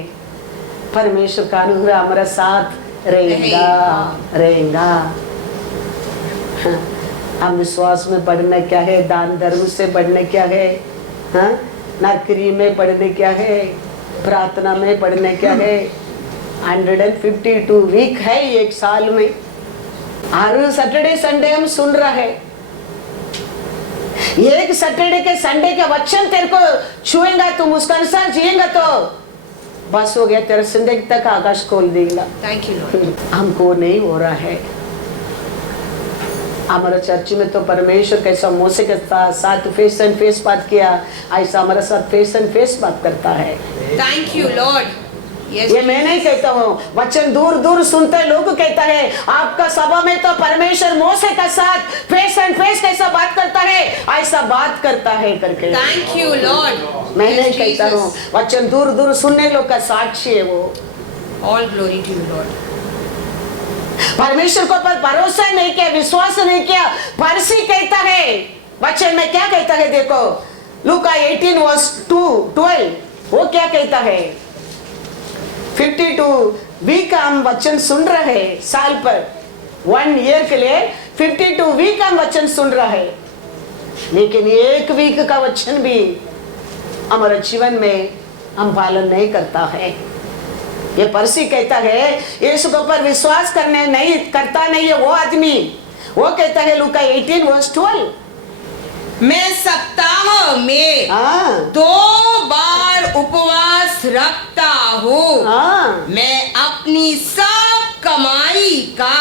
परमेश्वर का अनुग्रह हमारा साथ रहेगा। हाँ, हम विश्वास में बढ़ना क्या है, दान धर्म से बढ़ना क्या है, हाँ, नौकरी में बढ़ने क्या है, प्रार्थना में बढ़ने क्या है। 152 वीक है एक साल में। हर सैटरडे संडे हम सुन रहे हैं। एक सैटरडे के संडे के वचन तेरे को छुएगा, तुम उसका अनुसार जिएगा तो बस हो गया, तेरा जिंदगी तक आकाश खोल देगा। Thank you Lord. हमको नहीं हो रहा है। हमारा चर्च में तो परमेश्वर कैसा मूसे के साथ फेस एंड फेस बात किया, ऐसा हमारा साथ फेस एंड फेस बात करता है। Thank you Lord. ये मैं नहीं कहता हूँ, वचन दूर दूर सुनते लोग कहता है आपका सभा में तो परमेश्वर मूसे के साथ फेस एंड फेस कैसा बात करता है, ऐसा बात करता है करके। Thank you Lord. मैं नहीं कहता हूँ, वचन दूर दूर सुनने लोग का साक्षी है वो। All glory to you lord. परमेश्वर को पर भरोसा नहीं किया, विश्वास नहीं किया। फर्सी कहता है वचन में, क्या कहता है देखो, लूका 18:12 वो क्या कहता है। 52 वीक हम वचन सुन रहे हैं साल पर, 1 ईयर के लिए 52 वीक हम वचन सुन रहे हैं, लेकिन एक वीक का वचन भी हमारे जीवन में हम पालन नहीं करता है। ये परसी कहता है यीशु के ऊपर विश्वास करने नहीं करता नहीं है वो आदमी। वो कहता है लूका 18:12 मैं सप्ताह में 2 बार उपवास रखता हूँ। मैं अपनी सब कमाई का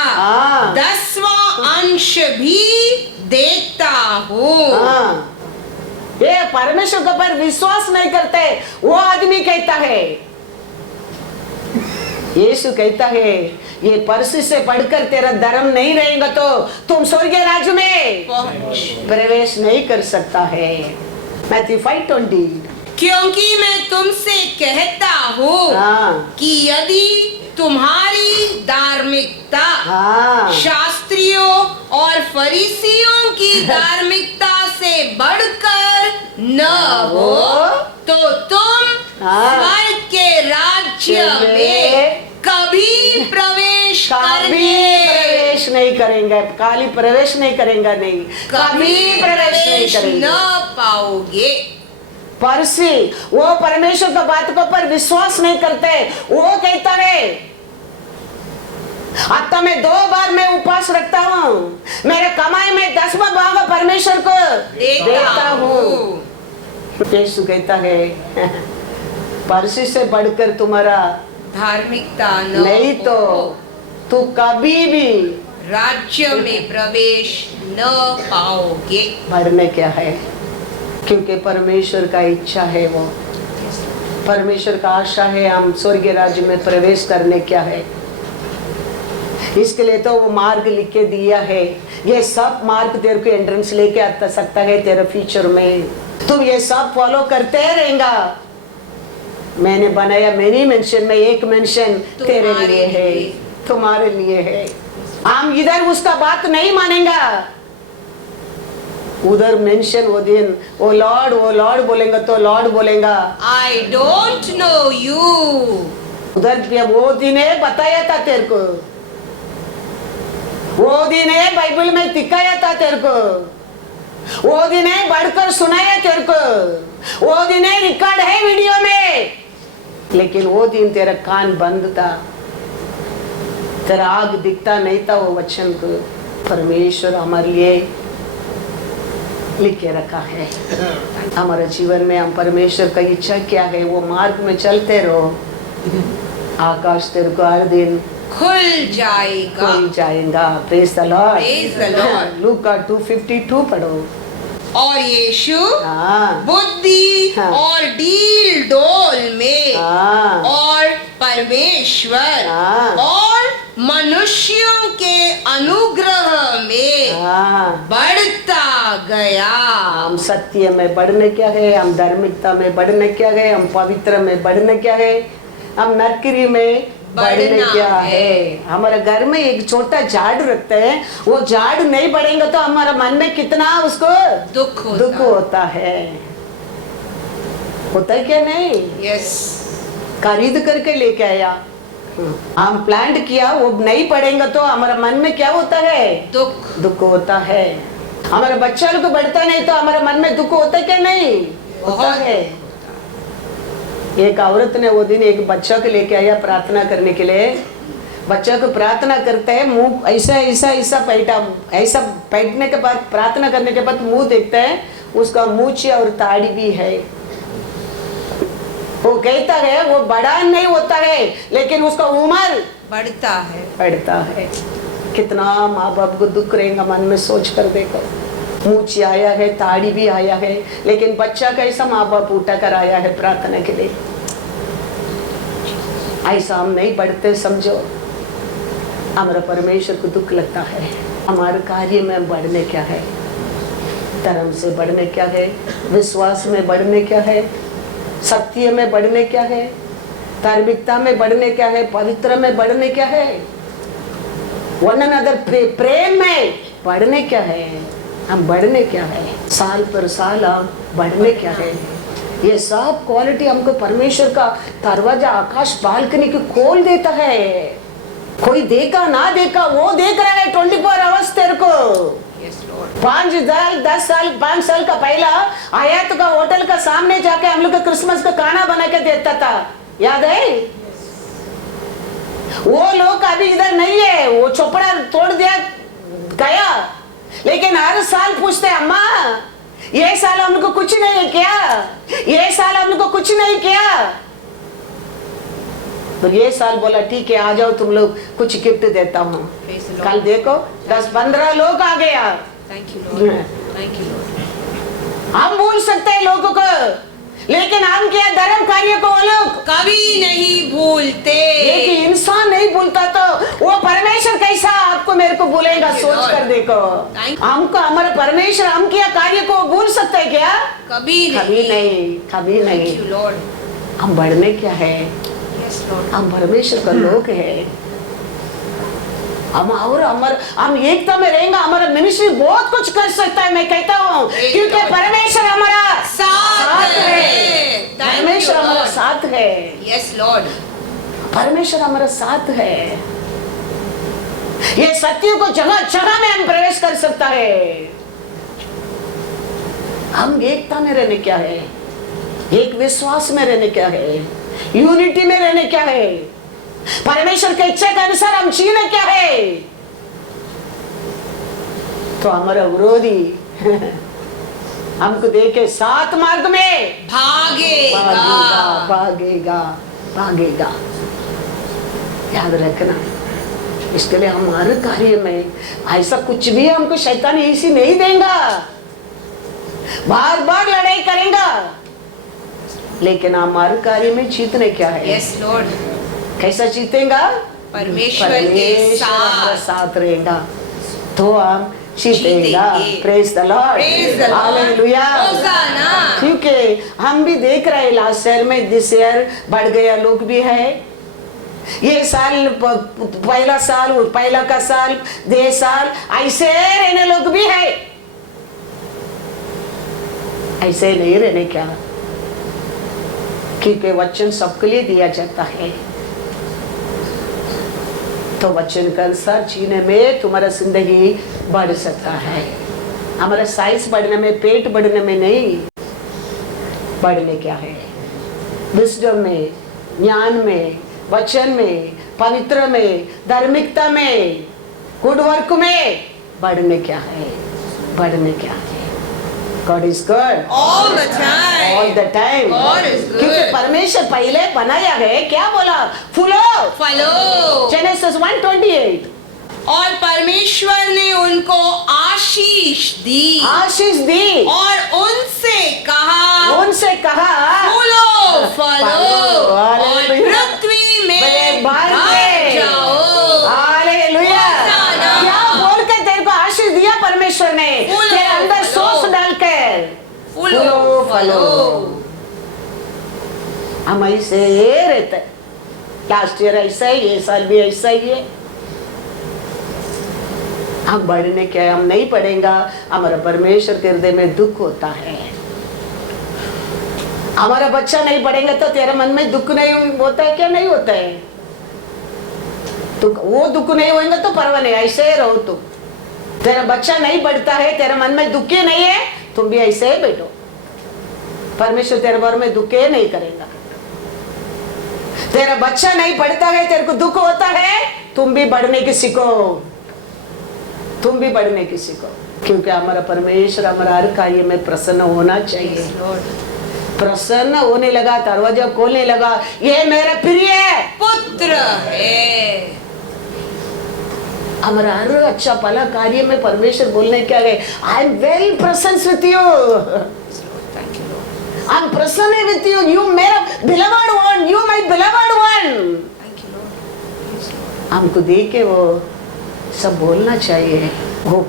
10वां अंश भी देता हूँ। ये परमेश्वर के ऊपर विश्वास नहीं करते वो आदमी कहता है। यीशु कहता है ये परसी से पढ़कर तेरा धर्म नहीं रहेगा तो तुम स्वर्गीय राज्य में प्रवेश नहीं कर सकता है। मैथ्यू 5:20 क्योंकि मैं तुमसे कहता हूँ कि यदि तुम्हारी धार्मिकता शास्त्रियों और फरीसियों की धार्मिकता से बढ़कर न हो तो तुम स्वर्ग के राज्य में कभी प्रवेश नहीं करेंगे। काली प्रवेश नहीं करेंगे, नहीं कभी प्रवेश न पाओगे। परसी वो परमेश्वर की बात को पर विश्वास नहीं करते। वो कहता है हफ्ता में 2 बार मैं उपवास रखता हूँ, मेरे कमाई में 10वां भाग परमेश्वर को देता हूँ। यीशु कहता है परसी से बढ़कर तुम्हारा धार्मिकता नहीं तो तू कभी भी राज्य में प्रवेश न पाओगे। मरने क्या है, क्योंकि परमेश्वर का इच्छा है, वो परमेश्वर का आशा है हम स्वर्गीय राज्य में प्रवेश करने क्या है। इसके लिए तो वो मार्ग लिख के दिया है। ये सब मार्ग तेरे को एंट्रेंस लेके आ सकता है तेरे फ्यूचर में। तुम ये सब फॉलो करते रहेगा। मैंने बनाया मैनी मेंशन में एक मेंशन तेरे लिए है, तुम्हारे लिए है। हम इधर उसका बात नहीं मानेगा, उधर मेंशन वो दिन वो लॉर्ड बोलेगा तो लॉर्ड बोलेगा आई डोंट नो यू। उधर वो दिन है बताया था तेरे को, वो दिन है बाइबल में दिखाया था तेरे को, वो दिन है बढ़कर सुनाया तेरे को, वो दिन है रिकॉर्ड है वीडियो में, लेकिन वो दिन तेरा कान बंद था। तेरा आग दिखता नहीं था, वो वचन को परमेश्वर हमारे लिए लिख के रखा है। हमारे जीवन में हम परमेश्वर का इच्छा क्या है वो मार्ग में चलते रहो, आकाश तेरे को हर दिन खुल जाएगा। खुल जाएगा। Praise the Lord. Praise the Lord। लूका 2:52 पढ़ो। और यीशु हाँ बुद्धि हाँ। और डील डोल में हाँ और परमेश्वर हाँ। और मनुष्यों के अनुग्रह में हाँ। बढ़ता गया। हम सत्य में बढ़ने क्या है, हम धार्मिकता में बढ़ने क्या है, हम पवित्र में बढ़ने क्या है, हम नरकरी में बढ़ने बढ़ना क्या है। है। हमारे घर में एक छोटा झाड़ रखते हैं, वो झाड़ नहीं बढ़ेगा तो हमारा मन में कितना उसको दुख दुख होता है। होता है क्या नहीं? यस। खरीद करके लेके आया, हम प्लांट किया, वो नहीं पड़ेगा तो हमारा मन में क्या होता है? दुख। दुख होता है। हमारा बच्चा लोग बढ़ता नहीं तो हमारे मन में दुख होता है क्या नहीं? होता है। एक औरत ने वो दिन एक बच्चा को लेके आया प्रार्थना करने के लिए। बच्चा को प्रार्थना करते हैं, मुंह ऐसा ऐसा ऐसा पैटा, ऐसा पैटने के बाद प्रार्थना करने के बाद मुंह देखते हैं, उसका मूंछ और ताड़ी भी है। वो कहता है वो बड़ा नहीं होता है लेकिन उसका उम्र बढ़ता है। बढ़ता है। कितना माँ बाप को दुख रहेगा मन में, सोच कर देखो। मूंछ आया है, ताड़ी भी आया है, लेकिन बच्चा कैसा माँ बाप उठा कर आया है प्रार्थना के लिए। ऐसा हम नहीं बढ़ते, समझो। हमारा परमेश्वर को दुख लगता है। हमारे कार्य में बढ़ने क्या है, धर्म से बढ़ने क्या है, विश्वास में बढ़ने क्या है, सत्य में बढ़ने क्या है, धार्मिकता में बढ़ने क्या है, पवित्र में बढ़ने क्या है, वन अनदर प्रेम में बढ़ने क्या है। हम बढ़ने क्या है, साल पर साल हम बढ़ने क्या है। ये सब क्वालिटी हमको परमेश्वर का दरवाजा, आकाश, बालकनी को खोल देता है। कोई देखा ना देखा, वो देख रहा है 24 आवर्स तेरे को। 5 साल 10 साल 5 साल का पहला आया तो का होटल का सामने जाके हम लोग क्रिसमस का खाना बना के देता था, याद है? वो लोग अभी इधर नहीं है, वो चोपड़ा तोड़ दिया गया, लेकिन हर साल पूछते अम्मा ये साल हम लोग को कुछ नहीं किया, ये साल हम लोग को कुछ नहीं किया। तो ये साल बोला ठीक है आ जाओ, तुम लोग कुछ गिफ्ट देता हूँ। कल देखो 10-15 लोग आ गया। Thank you Lord, thank you Lord. हम भूल सकते हैं लोगों को, लेकिन हम क्या धर्म कार्य को वो लोग कभी नहीं भूलते। लेकिन इंसान नहीं भूलता तो वो परमेश्वर कैसा आपको मेरे को भूलेगा? सोच कर देखो। हमको हमारा परमेश्वर हम क्या कार्य को भूल सकते हैं क्या? कभी कभी नहीं, कभी नहीं। Thank you Lord. हम बढ़ने क्या है, यस लॉर्ड। हम परमेश्वर का लोग है। हम एकता में रहेंगे, हमारा मिनिस्ट्री बहुत कुछ कर सकता है। मैं कहता हूँ क्योंकि परमेश्वर हमारा साथ है। परमेश्वर हमारा साथ है। Yes Lord. परमेश्वर हमारा साथ है। ये सत्य को जगह जगह में हम प्रवेश कर सकता है। हम एकता में रहने क्या है, एक विश्वास में रहने क्या है, यूनिटी में रहने क्या है, परमेश्वर के इच्छा के अनुसार हम जीने क्या है। तो हमारा विरोधी हमको देखे सात मार्ग में भागेगा। भागेगा, भागेगा। याद रखना, इसके लिए हमारे कार्य में ऐसा कुछ भी हमको शैतान ऐसी नहीं देगा, बार बार लड़ाई करेगा, लेकिन हमारे कार्य में जीतने क्या है? Yes Lord. कैसा जीतेगा? परमेश्वर के हमारा साथ साथ रहेगा तो हम जीतेगा। जीतेंगे। Praise the Lord, Praise the Lord। Hallelujah. Hosanna. क्योंकि हम भी देख रहे हैं लास्ट ईयर में, दिस ईयर बढ़ गया लोग भी है। ये साल पहला साल, पहला का साल, 2 साल ऐसे रहने लोग भी है। ऐसे नहीं रहने क्या, क्योंकि वचन सबके लिए दिया जाता है। तो वचन के अनुसार जीने में तुम्हारा जिंदगी बढ़ सकता है। हमारा साइज बढ़ने में, पेट बढ़ने में नहीं, बढ़ने क्या है? विजडम में, ज्ञान में, वचन में, पवित्र में, धार्मिकता में, गुड वर्क में बढ़ने क्या है, बढ़ने क्या है। God is good All the time. all the time. God is good. क्योंकि परमेश्वर पहले बनाया है, क्या बोला, फूलो। फलो। जेनेसिस 1:28 और परमेश्वर ने उनको आशीष दी आशीष दी और उनसे कहा फूलो फलो और हालेलुया। पृथ्वी में भर भर जाओ। हालेलुया। होशाना। क्या बोल के तेरे को आशीष दिया परमेश्वर ने, फूलो, तेरे अंदर फलो। सोच डालकर फूलो फलो। हम ऐसे रहते, लास्ट ईयर ऐसा ही, ये साल भी ऐसा ही है। हम बढ़ने क्या है, हम नहीं पढ़ेगा, हमारा परमेश्वर के हृदय में दुख होता है। हमारा बच्चा नहीं पढ़ेगा तो तेरे मन में दुख नहीं होता है क्या, नहीं होता है? तो वो दुख नहीं होगा तो परवाह नहीं, ऐसे ही रहो तुम। तेरा बच्चा नहीं बढ़ता है, तेरे मन में दुख ही नहीं है, तुम भी ऐसे ही बैठो, परमेश्वर तेरे बारे में दुख ही नहीं करेगा। तेरा बच्चा नहीं पढ़ता है, तेरे को दुख होता है, तुम भी बढ़ने की सीखो, तुम भी बढ़ने की सीखो, क्योंकि हमारा परमेश्वर हमारा हर कार्य में प्रसन्न होना चाहिए। प्रसन्न होने लगा, दरवाजा खोलने लगा, ये मेरा प्रिय पुत्र है। हमारा हर अच्छा भला कार्य में परमेश्वर बोलने क्या है, I am well presence with you, I am प्रसन्न विथ यू, यू मेरा beloved one, you my beloved one. हमको देख के वो सब बोलना चाहिए। वो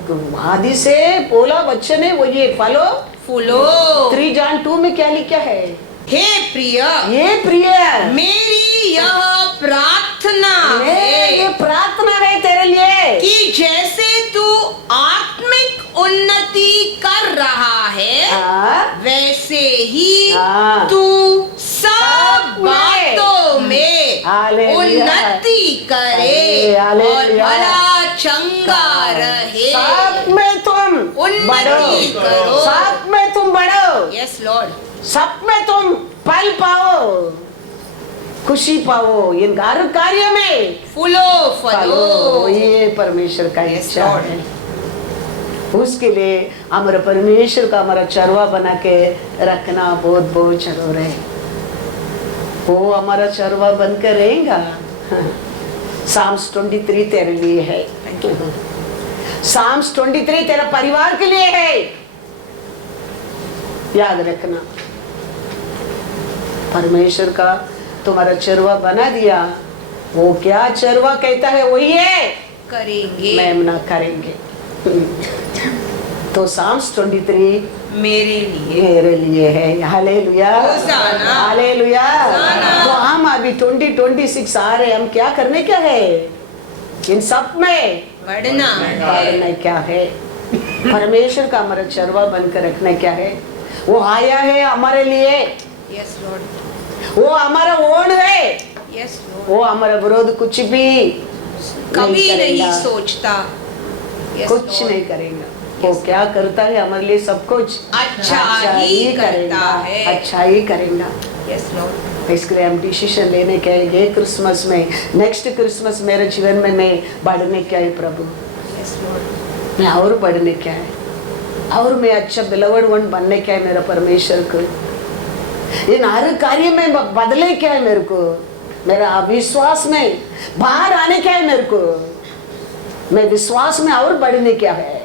आदि से बोला बच्चे ने, वो ये फलो फूलो। 3 John 2 में क्या लिखा है, हे प्रिय, ये प्रिय मेरी यह प्रार्थना है ये प्रार्थना है तेरे लिए कि जैसे तू आत्मिक उन्नति कर रहा है हाँ, वैसे ही हाँ। तू सब बातों में हालेलुया। उन्नति करे और हालेलुया। भला चंगा रहे। सब में तुम उन्नति बढ़ो, करो। सब में तुम बढ़ो, यस लॉर्ड। सब में तुम फल पाओ, खुशी पाओ, इन हर कार्य में फूलो फलो। फलो। ये परमेश्वर का Yes, इच्छा Lord. है। उसके लिए हमारा परमेश्वर का हमारा चरवा बना के रखना बहुत बहुत जरूर है। वो हमारा चरवा बनकर रहेगा। साम्स 23 तेरे लिए है, साम्स 23 तेरा परिवार के लिए है, याद रखना। परमेश्वर का तुम्हारा चरवा बना दिया, वो क्या चरवा कहता है वही है, करेंगे मेमना करेंगे। तो साम्स 23 मेरे लिए। मेरे लिए है। हालेलुया, होशाना। हालेलुया। होशाना। तो हम अभी 2026 आ रहे, हम क्या करने क्या है, इन सब में बढ़ना बढ़ना क्या है, परमेश्वर का हमारा चरवा बनकर रखना क्या है। वो आया है हमारे लिए, यस लॉर्ड। वो हमारा ओन है, यस लॉर्ड। वो हमारा विरोध कुछ भी कभी नहीं करेगा, सोचता। Yes, कुछ Lord. नहीं करेगा। वो क्या करता है हमारे लिए, सब कुछ अच्छा ही करता है। अच्छा ही करेगा। Yes Lord. इसके लिए हम डिसीजन लेने के हैं, ये क्रिसमस में, नेक्स्ट क्रिसमस मेरे जीवन में मैं बढ़ने क्या है प्रभु, यस लॉर्ड। मैं और बढ़ने क्या है, और मैं अच्छा बिलवड वन बनने क्या है मेरा परमेश्वर को। इन हर कार्य में बदले क्या है मेरे को, मेरा अविश्वास में बाहर आने क्या है मेरे को, मैं विश्वास में और बढ़ने क्या है,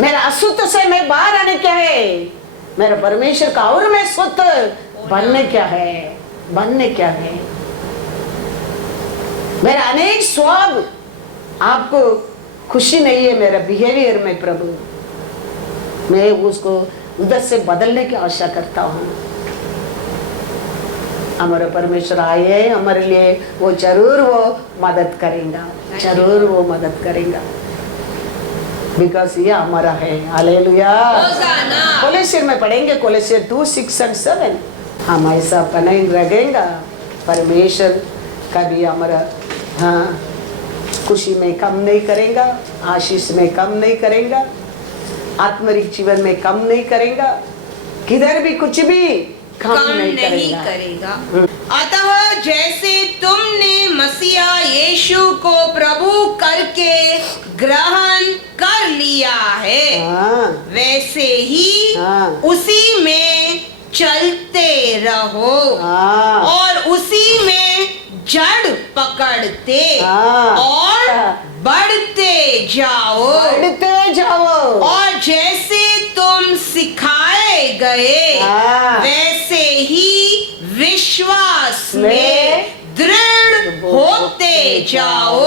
मेरा अशुद्ध से मैं बाहर आने क्या है, मेरा परमेश्वर का और मैं शुद्ध बनने क्या है, बनने क्या है। मेरा अनेक स्वभाव आपको खुशी नहीं है मेरा बिहेवियर में प्रभु, मैं उसको उधर से बदलने की आशा करता हूँ। हमारा परमेश्वर आए हमारे लिए, वो जरूर वो मदद करेगा, जरूर वो मदद करेगा, बिकॉज ये हमारा है। हालेलुया। होशाना। कोलोसियर में पढ़ेंगे, कोलोसियर 2, 6 और 7। हम ऐसा बने रहेंगे, परमेश्वर कभी हमारा हाँ खुशी में कम नहीं करेगा, आशीष में कम नहीं करेगा, आत्मिक जीवन में कम नहीं करेगा, किधर भी कुछ भी कम नहीं करेगा। अतः जैसे तुमने मसीहा यीशु को प्रभु करके ग्रहण कर लिया है, हाँ, वैसे ही हाँ। उसी में चलते रहो हाँ, और उसी में जड़ पकड़ते हाँ। और बढ़ते जाओ। बढ़ते जाओ। और जैसे तुम सिखाए गए हाँ। वैसे ही विश्वास में में दृढ़ होते जाओ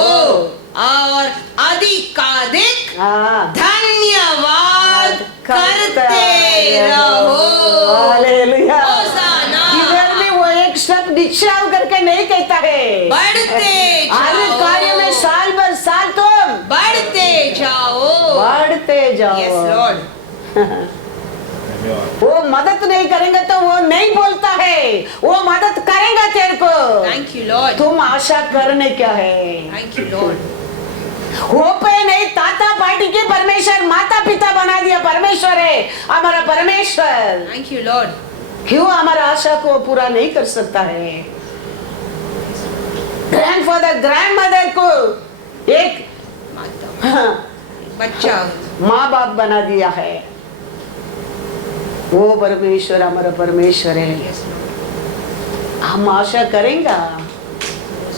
और अधिकाधिक हाँ, धन्यवाद करते रहो। हालेलुया। होसाना। इधर भी वो एक स्टेप नीचे आओ करके नहीं कहता है, बढ़ते हर जाओ। कार्य में साल भर साल तुम बढ़ते जाओ। बढ़ते जाओ। Yes Lord. वो मदद नहीं करेंगे तो वो नहीं बोलता है, वो मदद करेगा तेरे को। Thank you Lord. तुम आशा करने क्या है? Thank you Lord. हो पे नहीं, ताता पार्टी के परमेश्वर माता पिता बना दिया परमेश्वर है हमारा परमेश्वर। Thank you Lord. क्यों हमारा आशा को पूरा नहीं कर सकता है? ग्रैंडफादर ग्रैंडमदर को एक माता हाँ, बच्चा माँ बाप बना दिया है। वो परमेश्वर हमारा परमेश्वर है। Yes Lord. हम आशा करेंगे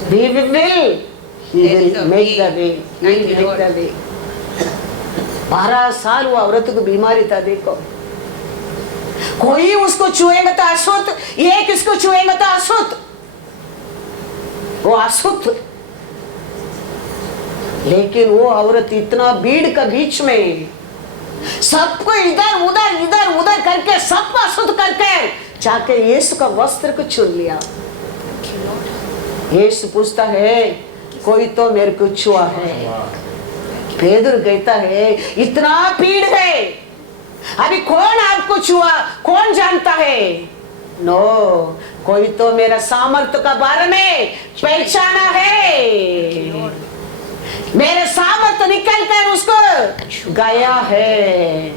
we will There is a make the way. way. He Thank will you, make Lord. the way. 12 साल वो औरत को बीमारी था, देखो कोई उसको छुएगा तो अशुद्ध, ये किसको छुएगा तो अशुद्ध, वो अशुद्ध। लेकिन वो औरत इतना भीड़ के बीच में सबको इधर उधर करके सबको अशुद्ध करके जाके यीशु का वस्त्र को छू लिया। यीशु पूछता है कोई तो मेरे को छुआ है। पेदर कहता है इतना भीड़ है, अभी कौन आपको छुआ, कौन जानता है? नो, कोई तो मेरा सामर्थ्य का बारे में पहचाना है, मेरे सामर्थ्य निकल कर उसको गया है।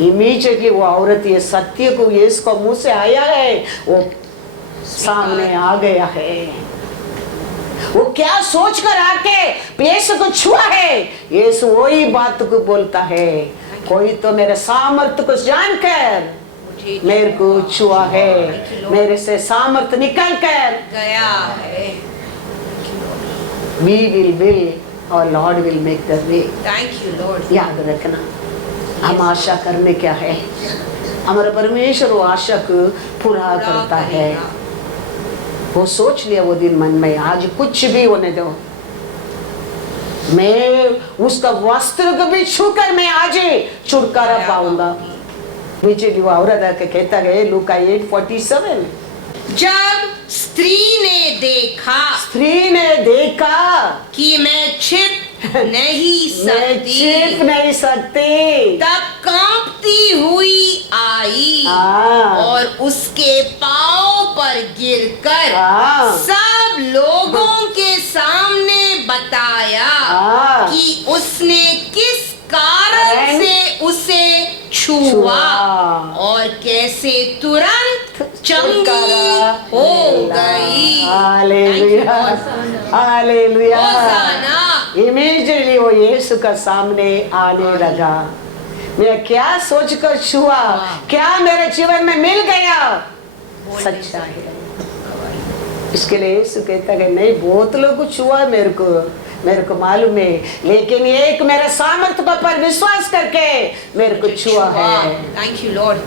इमीडिएटली वो औरत ये सत्य को यीशु को मुंह से आया है, वो सामने आ गया है। वो क्या सोच कर आके यीशु को छुआ है, यीशु वही बात को बोलता है, कोई तो मेरे सामर्थ्य को जानकर मेरे को छुआ है, मेरे से सामर्थ्य निकल कर गया है। We will और Lord will make the way। Thank you Lord. याद रखना, हम आशा करने क्या है, हमारा परमेश्वर वो आशा को पूरा करता है। वो सोच लिया वो दिन मन में, आज कुछ भी होने दो, मैं उसका वस्त्र को भी छूकर मैं आज छुटकारा पाऊंगा। नीचे वो औरत आके कहता है लूका 8:47, जब स्त्री ने देखा कि मैं छिप नहीं सकती, तब कांपती हुई आई और उसके पांव पर गिरकर सब लोगों के सामने बताया कि उसने किस कारण से उसे छुआ और कैसे तुरंत चंगी हो गई। Hallelujah, hallelujah. होसाना। इमीडिएटली वो यीशु का सामने आने लगा। मैं क्या सोचकर छुआ, क्या मेरे जीवन में मिल गया, सच्चा है। इसके लिए यीशु कहता है नहीं, बहुत लोग को छुआ मेरे को मालूम है, लेकिन एक मेरे सामर्थ्य पर विश्वास करके मेरे को छुआ है। Thank you Lord.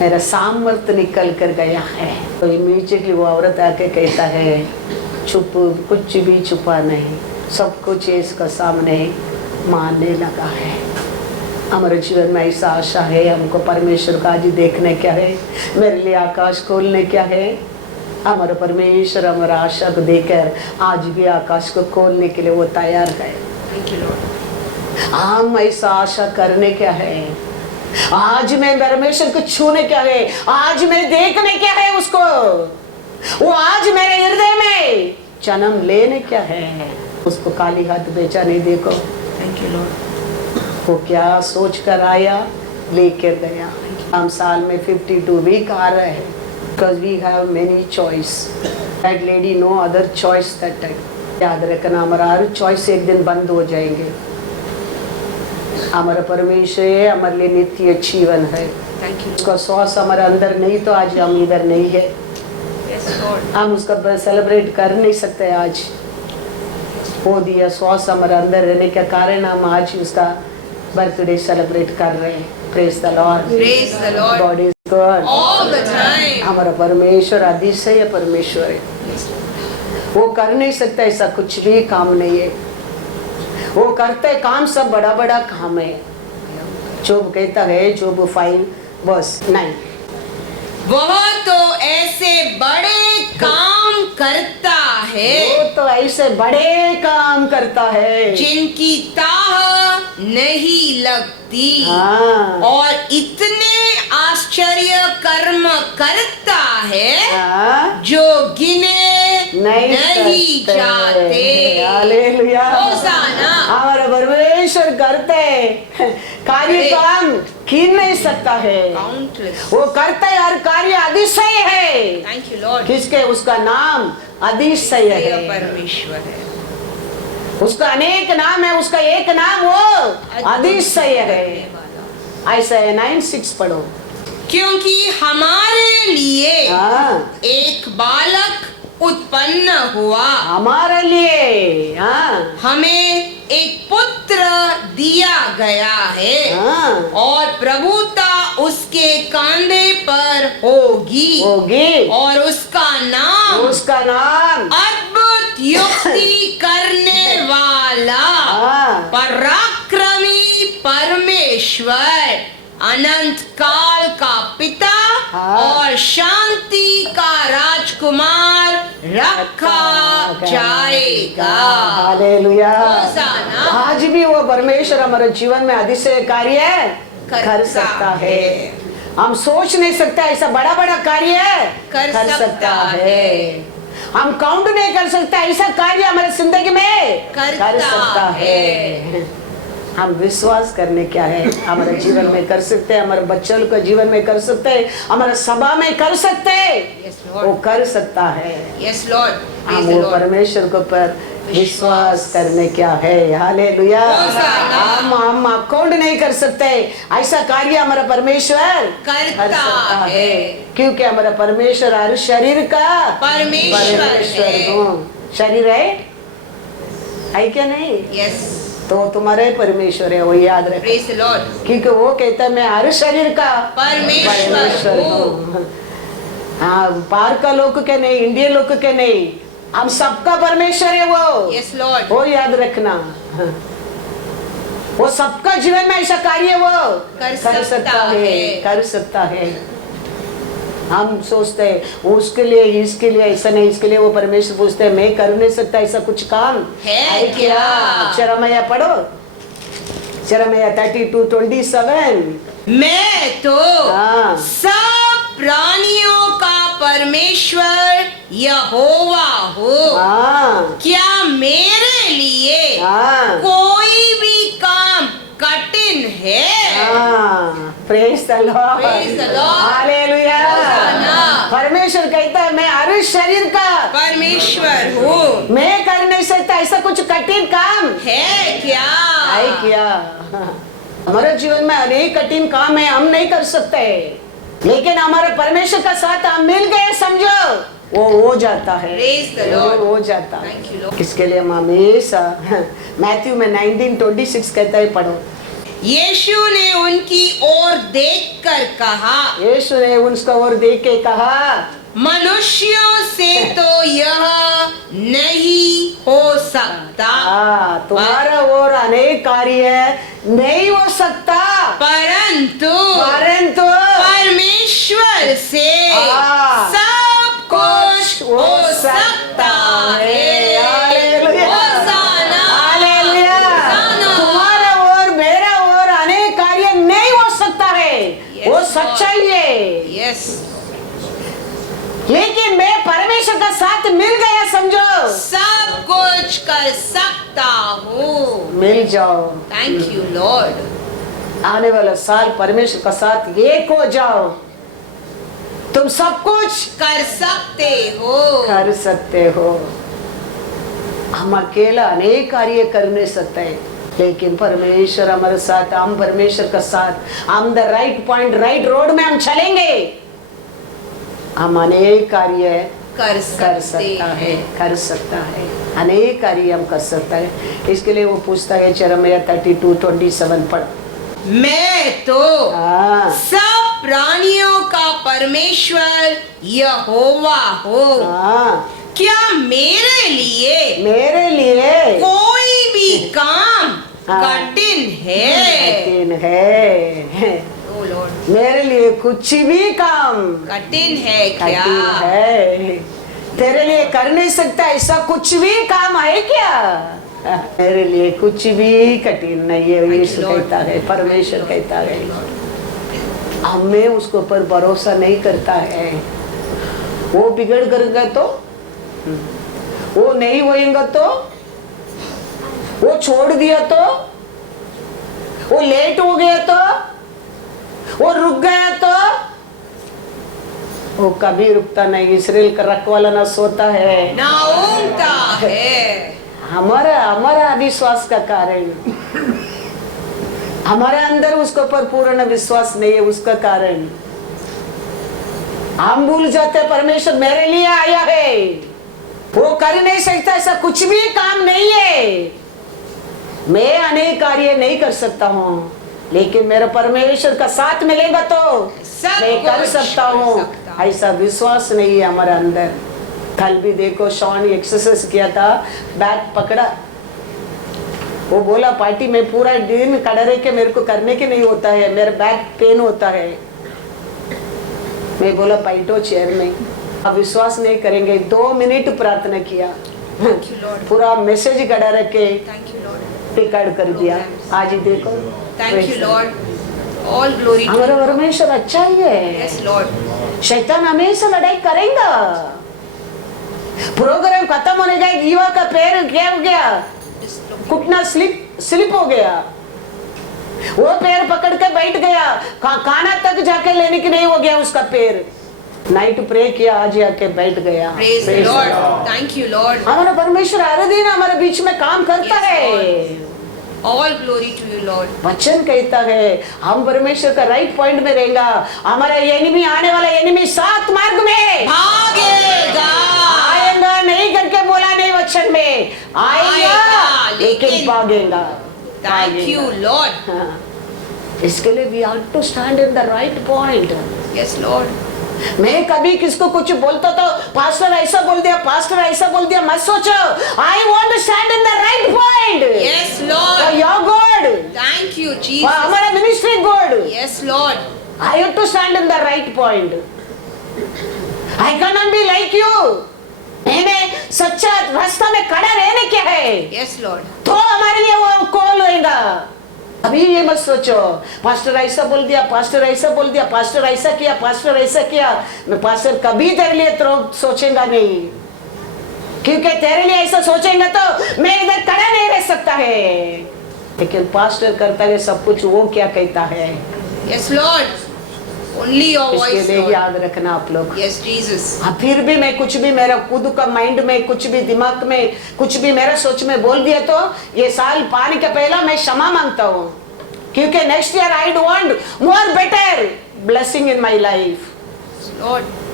मेरा सामर्थ्य निकल कर गया है। तो इमीडिएटली वो औरत आके कहता है चुप, कुछ भी छुपा नहीं, सब कुछ इसका सामने मानने लगा है। हमारे जीवन में ऐसा आशा है, हमको परमेश्वर का आज देखने क्या है, मेरे लिए आकाश खोलने क्या है। हमारा परमेश्वर हमारा आशा को देकर आज भी आकाश को खोलने के लिए वो तैयार है। हम ऐसा आशा करने क्या है, आज मैं परमेश्वर को छूने क्या है, आज मैं देखने क्या है उसको, वो आज मेरे हृदय में जन्म लेने क्या है, उसको खाली हाथ बेचा नहीं। देखो थैंक यू लॉर्ड। वो क्या सोच कर आया, लेकर गया। हम साल में 52 वीक आ रहे हैं, because we have many choice. That lady no other choice that time. याद रखना हमारा हर choice एक दिन बंद हो जाएंगे. हमारा परमेश्वर है, हमारे लिए नित्य जीवन है. Thank you. उसका श्वास हमारे अंदर नहीं तो आज हम इधर नहीं है. Yes, Lord. हम उसका सेलिब्रेट कर नहीं सकते आज. वो दिया श्वास हमारे अंदर रहने का कारण हम आज उसका बर्थडे सेलिब्रेट कर रहे हैं. Praise the Lord. Praise the Lord. God is good. All the time. हमारा परमेश्वर अतिशय परमेश्वर है. वो कर नहीं सकता ऐसा कुछ भी काम नहीं है. वो करते काम सब बड़ा बड़ा काम है. जोब कहता है जोब 5:9 वह तो ऐसे बड़े काम करता है वो तो ऐसे बड़े काम करता है जिनकी ताह नहीं लगती हाँ, और इतने आश्चर्य कर्म करता है हाँ, जो गिने नहीं सकते. जाते. हालेलुया. होसाना. हमारा परमेश्वर करते कार्य काम गिन नहीं सकता है. Countless. वो करता है हर कार्य अतिशय है. Thank you, Lord. किसके उसका नाम अतिशय यह है. परमेश्वर है. उसका अनेक नाम है, उसका एक नाम वो अतिशय है. ऐसा है 9:6 पढ़ो. क्योंकि हमारे लिए हाँ, एक बालक उत्पन्न हुआ, हमारे लिए हाँ, हमें एक पुत्र दिया गया है हाँ, और प्रभुता उसके कांधे पर होगी होगी. और उसका नाम अद्भुत युक्ति करने वाला, हाँ, पराक्रमी परमेश्वर, अनंत काल का पिता हाँ, और शांति का राजकुमार रखा जाएगा. हालेलुया. होसाना. आज भी वो परमेश्वर हमारे जीवन में अतिशय कार्य कर सकता है. हम सोच नहीं सकते ऐसा बड़ा बड़ा कार्य कर सकता है. हम काउंट नहीं कर सकते ऐसा कार्य हमारे जिंदगी में कर सकता है. हम विश्वास करने क्या है हमारे जीवन में कर सकते हैं, हमारे बच्चों के जीवन में कर सकते हैं, हमारे सभा में कर सकते हैं. Yes, वो Lord. कर सकता है. Yes, Lord. हम Praise the वो Lord. परमेश्वर के ऊपर विश्वास करने क्या है. हालेलुया. होसाना. हम अकाउंट नहीं कर सकते ऐसा कार्य हमारा परमेश्वर करता कर सकता है. क्योंकि हमारा परमेश्वर हर शरीर का परमेश्वर है. हूँ. शरीर है क्या नहीं? Yes. तो तुम्हारे परमेश्वर है वो याद रखो. Praise the Lord. क्योंकि वो कहता है मैं हर शरीर का परमेश्वर हूँ. हाँ, बाहर का लोग के नहीं, इंडिया लोग के नहीं, हम सबका परमेश्वर है वो. Yes, Lord. वो याद रखना. वो सबका जीवन में ऐसा कार्य वो कर सकता है. है. कर सकता है. हम सोचते हैं उसके लिए इसके लिए ऐसा नहीं, इसके लिए वो परमेश्वर पूछते हैं मैं कर नहीं सकता ऐसा कुछ काम है क्या? यिर्मयाह पढ़ो. यिर्मयाह 32:27. मैं तो हाँ. सब प्राणियों का परमेश्वर यहोवा हूँ. हाँ, क्या मेरे लिए हाँ, कोई भी काम कठिन है? हाँ. Praise the Lord. Praise the Lord. Hallelujah. Hosanna. परमेश्वर कहता है मैं हर शरीर का परमेश्वर हूँ. मैं कर नहीं सकता ऐसा कुछ कठिन काम है क्या? है क्या? हमारे जीवन में अनेक कठिन काम है, हम नहीं कर सकते, लेकिन हमारे परमेश्वर का साथ हम मिल गए समझो वो हो जाता है. Praise the Lord. वो हो जाता है. Thank you, Lord. किसके लिए हम हमेशा मैथ्यू में 19:26 कहता है पढ़ो. यीशु ने उनकी ओर देखकर कहा, यीशु ने उसका ओर देख के कहा मनुष्यों से तो यह नहीं हो सकता, तुम्हारा और अनेक कार्य नहीं हो सकता, परंतु परमेश्वर से सब कुछ हो सकता है. होसाना. तुम्हारा और मेरा और अनेक कार्य नहीं हो सकता है. Yes, वो Lord. सच्चाई है. Yes. लेकिन मैं परमेश्वर का साथ मिल गया समझो सब कुछ कर सकता हूँ. मिल जाओ. Thank you Lord. आने वाला साल परमेश्वर का साथ एक हो जाओ. तुम सब कुछ कर सकते हो। कर सकते हो। हम अकेला अनेक कार्य कर नहीं सकते, लेकिन परमेश्वर हमारे साथ, हम परमेश्वर का साथ, हम the right point, right road में हम चलेंगे, हम अनेक कार्य कर कर सकता है, कर सकता है, अनेक कार्य हम कर सकता है। इसके लिए वो पूछता है यिर्मयाह 32:27 पढ़। मैं तो हाँ सब प्राणियों का परमेश्वर यहोवा हो। हाँ, क्या मेरे लिए कोई भी काम हाँ। कठिन है? कठिन है। ओ लॉर्ड, मेरे लिए कुछ भी काम कठिन है क्या? कठिन है। तेरे लिए कर नहीं सकता ऐसा कुछ भी काम है क्या? मेरे लिए कुछ भी कठिन नहीं है, यीशु कहता है, परमेश्वर कहता है। हमें उसके ऊपर भरोसा नहीं करता है। वो बिगड़ करेगा तो, वो नहीं होएगा तो, वो छोड़ दिया तो, वो लेट हो गया तो, वो रुक गया तो, वो कभी रुकता नहीं। इस्राएल का रखवाला ना सोता है ना ऊँगता है। हमारा अविश्वास का कारण, हमारे अंदर उसके ऊपर पूर्ण विश्वास नहीं है, उसका कारण हम भूल जाते परमेश्वर मेरे लिए आया है, वो कर नहीं सकता, ऐसा कुछ भी काम नहीं है। मैं अनेक कार्य नहीं कर सकता हूँ, लेकिन मेरा परमेश्वर का साथ मिलेगा तो मैं कर सकता हूँ। ऐसा विश्वास नहीं है हमारे अंदर। कल भी देखो शॉन एक्सरसाइज किया था, बैग पकड़ा, वो बोला पार्टी में पूरा दिन खड़ा रह के मेरे को करने के नहीं होता है, मेरा बैक पेन होता है। मैं बोला बैठो चेयर में। अब विश्वास नहीं करेंगे, 2 मिनट प्रार्थना किया, पूरा मैसेज खड़ा रख के रिकॉर्ड कर दिया। आज ही देखो, thank you lord, all glory to हमारा परमेश्वर अच्छा ही है। Yes lord. शैतान हमेशा लड़ाई करेगा। प्रोग्राम खत्म होने का युवा का पैर क्या हो गया, घुटना स्लिप हो गया, वो पैर पकड़ के बैठ गया, खाना तक जाके लेने की नहीं हो गया उसका पैर। नाइट प्रे किया, आज आके बैठ गया। Praise the Lord, thank you Lord. हमारा परमेश्वर हर दिन हमारे बीच में काम करता है। All glory to you lord. वचन कहता है हम परमेश्वर का राइट पॉइंट में रहेगा, हमारा एनिमी, आने वाला एनिमी 7 मार्ग में भागेगा। आएगा नहीं करके बोला नहीं, वचन में आएगा लेकिन भागेगा। Thank you lord. हाँ, इसके लिए we have to stand in the right point. Yes lord. मैं कभी किसको कुछ बोलता तो पास्टर ऐसा बोल दिया, पास्टर ऐसा बोल दिया, मत सोचो। I want to stand in the right point. Yes Lord. Your God, thank you Jesus. हमारा ministry God. Yes Lord. I have to stand in the right point. I can not be like you. मैंने सच्चा रास्ता में खड़ा रहने क्या है, yes Lord, तो हमारे लिए वो कॉल होएगा। अभी ये मत सोचो पास्टर ऐसा बोल दिया, पास्टर ऐसा बोल दिया, पास्टर ऐसा किया, पास्टर ऐसा किया। मैं पास्टर कभी तेरे लिए तो सोचेगा नहीं, क्योंकि तेरे लिए ऐसा सोचेंगे तो मैं इधर खड़ा नहीं रह सकता है। लेकिन पास्टर करता है सब कुछ, वो क्या कहता है। Yes Lord, only your voice. इसके लिए याद रखना आप लोग। Yes Jesus. फिर भी मैं कुछ भी मेरा खुद का माइंड में, कुछ भी दिमाग में, कुछ भी मेरा सोच में बोल दिया तो ये साल पाने के पहला मैं क्षमा मांगता हूँ, क्योंकि next year I want more better blessing in my life,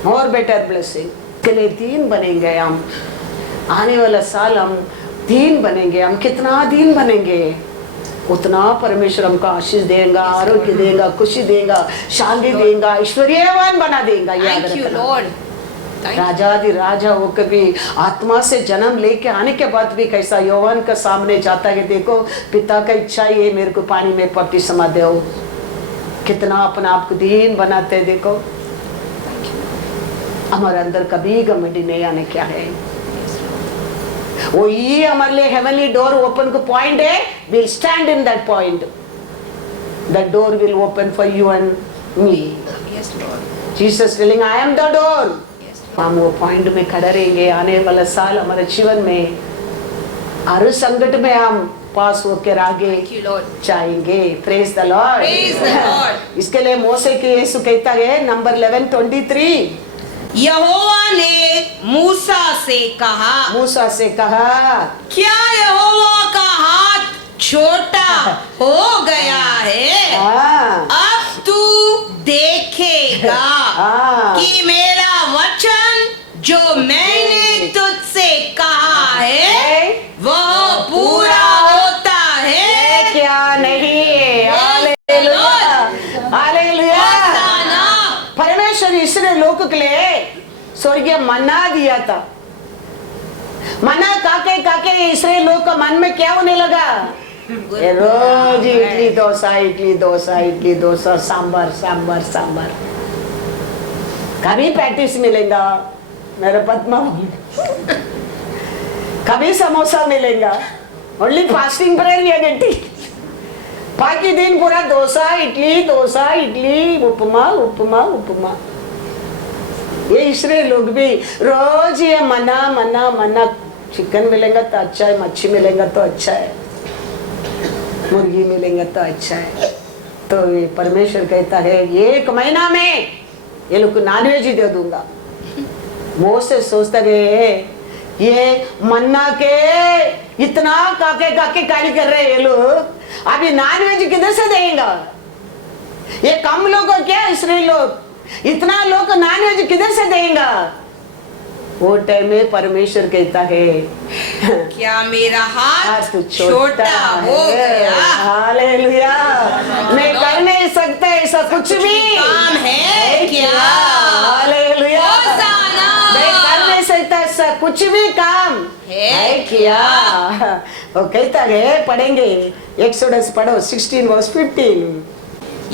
more better blessing. के लिए 3 बनेंगे हम, आने वाला साल हम 3 बनेंगे। हम कितना दिन बनेंगे उतना परमेश्वर हमको आशीष देगा, आरोग्य देगा, खुशी देगा, शांति देगा, ऐश्वर्यवान बना देगा। याद रखना, राजाधि राजा वो कभी आत्मा से जन्म लेके आने के बाद भी कैसा यौवन का सामने जाता है। देखो पिता का इच्छा ये मेरे को पानी में बपतिस्मा दो, कितना अपना आप को दीन बनाते हैं। देखो हमारे अंदर कभी घमंडी नहीं आने क्या है, वो ये हमारे लिए हेवनली डोर ओपन को पॉइंट है। Will stand in that point, that door will open for you and me. Yes Lord. Jesus telling I am the door. हम वो पॉइंट में खड़े रहेंगे। आने वाला साल हमारे जीवन में हर संकट में हम पास होकर आगे Thank you, Lord. जाएंगे। Praise the Lord. Praise the Lord. इसके लिए मोसे के यीशु कहता है नंबर 11:23, यहोवा ने मूसा से कहा, मूसा से कहा, क्या यहोवा का हाथ छोटा हो गया है? हाँ, अब तू देखेगा हाँ, कि मेरा वचन जो मैंने तुझसे कहा है वह पूरा होता है क्या नहीं। Hallelujah, hallelujah. होसाना। परमेश्वर इसने लोग के लिए स्वर्गीय मन्ना दिया था। मन्ना काके काके इसराइल लोग का मन में क्या होने लगा? ये रोज इडली डोसा, इडली डोसा, इडली डोसा, सांबर सांबर सांबर। कभी पैटिस मिलेगा मेरे पद्मा, कभी समोसा मिलेगा, ओनली फास्टिंग प्रेयर या गट्टी, बाकी दिन पूरा डोसा इडली, उपमा उपमा उपमा। ये इसलिए लोग भी रोज ये मना मना मना, चिकन मिलेगा तो अच्छा है, मच्छी मिलेगा तो अच्छा है, मुर्गी मिलेगा तो अच्छा है। तो ये परमेश्वर कहता है 1 महीना में ये लोग को नॉनवेज ही दे दूंगा। मोसे सोचता है ये मन्ना के इतना काके काके कार्य कर रहे हैं ये लोग, अभी नॉनवेज किधर से देंगे? ये कम लोग को क्या इसराइल लोग, इतना लोग नॉनवेज किधर से देंगे? वो टाइम में परमेश्वर कहता है क्या मेरा हाथ हाथ छोटा हो गया? हालेलुया। मैं कर नहीं सकता ऐसा कुछ भी काम है क्या? हालेलुया। होसाना। मैं कर नहीं सकता ऐसा कुछ भी काम है क्या? वो कहता है, पढ़ेंगे एक्सोडस पढ़ो 16:15।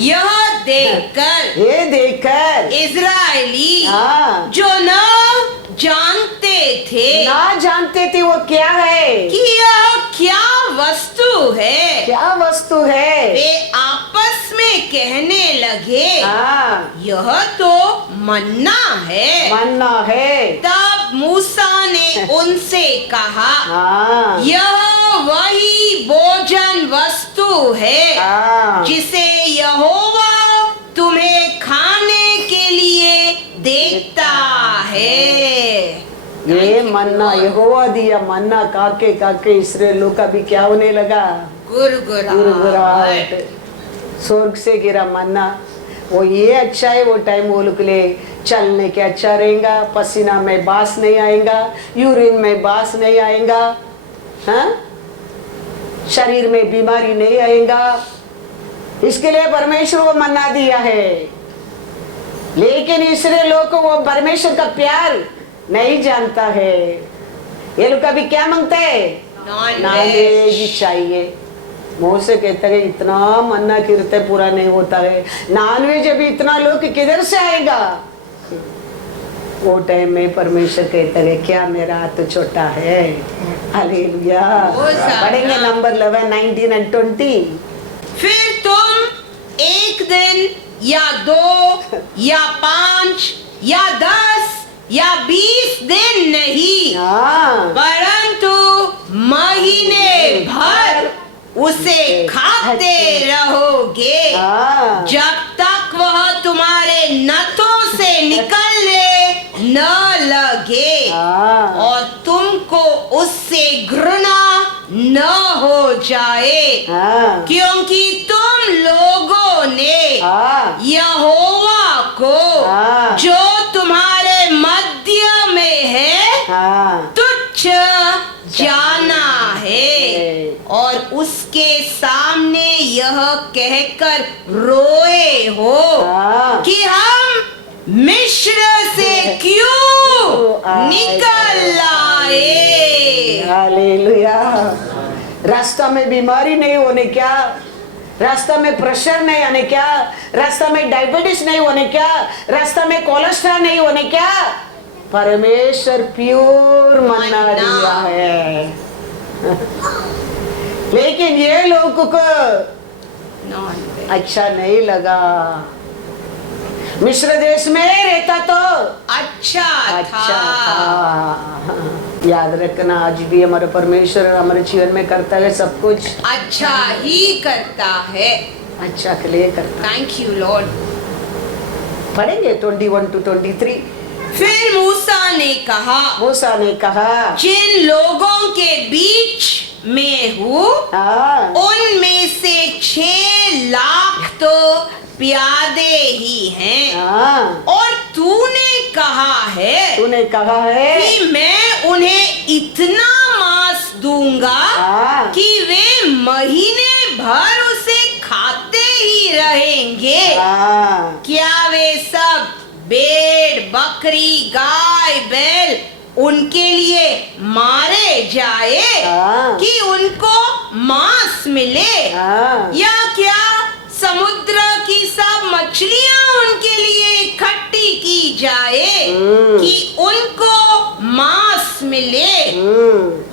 यह देखकर ये देखकर इजरायली हाँ, जो न जानते थे ना जानते थे वो क्या है, कि यह क्या वस्तु है, क्या वस्तु है। वे आपस में कहने लगे हाँ, यह तो मन्ना है। मन्ना है। तब मूसा ने उनसे कहा, हाँ, यह वही भोजन वस्तु है हाँ, जिसे यहोवा तुम्हें खाने के लिए देता है। ये मन्ना यहोवा दिया मन्ना काके काके इसराइल लोग का भी क्या होने लगा? गुरगुराहट। गुरगुराहट। स्वर्ग से गिरा मन्ना, वो ये अच्छा है, वो टाइम वो लोग के लिए चलने के अच्छा रहेगा, पसीना में बास नहीं आएगा, यूरिन में बास नहीं आएगा, हाँ, शरीर में बीमारी नहीं आएगा। इसके लिए परमेश्वर को मन्ना दिया है। लेकिन इसलिए लोग को वो परमेश्वर का प्यार नहीं जानता है। ये लोग अभी क्या मांगते हैं? नॉनवेज चाहिए। मोसे कहता है इतना मन्ना कीर्ते पूरा नहीं होता है, नॉनवेज अभी इतना लोग किधर से आएगा? वो टाइम में परमेश्वर कहता है क्या मेरा हाथ छोटा है। हालेलुया। पढ़ेंगे नंबर 11, 19 और 20। फिर तुम एक दिन या 2 या 5 या 10 या 20 दिन नहीं, हाँ, परंतु महीने भर उसे खाते रहोगे, हाँ, जब तक वह तुम्हारे नथों से निकलने न लगे हाँ, और तुमको उससे घृणा न हो जाए, हाँ, क्योंकि तुम लोगों ने हाँ, यहोवा को हाँ, जो तुम्हारे मध्य में है हाँ, तुच्छ जाना है और उसके सामने यह कहकर रोए हो हाँ, कि हम मिस्र से क्यों निकल आए। हालेलुया। रास्ता में बीमारी नहीं होने क्या, रास्ता में प्रेशर नहीं आने क्या, रास्ता में डायबिटीज नहीं होने क्या, रास्ता में कोलेस्ट्रॉल नहीं होने क्या? परमेश्वर प्योर मन्ना दिया है। लेकिन ये लोगों को अच्छा नहीं लगा। मिस्र देश में रहता तो अच्छा अच्छा था। था। याद रखना, आज भी हमारा परमेश्वर हमारे जीवन में करता है सब कुछ अच्छा ही करता है। अच्छा के लिए करता है। Thank you Lord. पढ़ेंगे 21 to 23। फिर मूसा ने कहा, मूसा ने कहा, जिन लोगों के बीच में हूँ हाँ उनमें से 6 लाख तो प्यादे ही हैं, हाँ और तूने कहा है तूने कहा है कि मैं उन्हें इतना मांस दूंगा हाँ कि वे महीने भर उसे खाते ही रहेंगे। हाँ क्या वे सब भेड़ बकरी गाय बैल उनके लिए मारे जाए हाँ। कि उनको मांस मिले, हाँ या क्या समुद्र की सब मछलियां उनके लिए इकट्ठी की जाए कि उनको मांस मिले?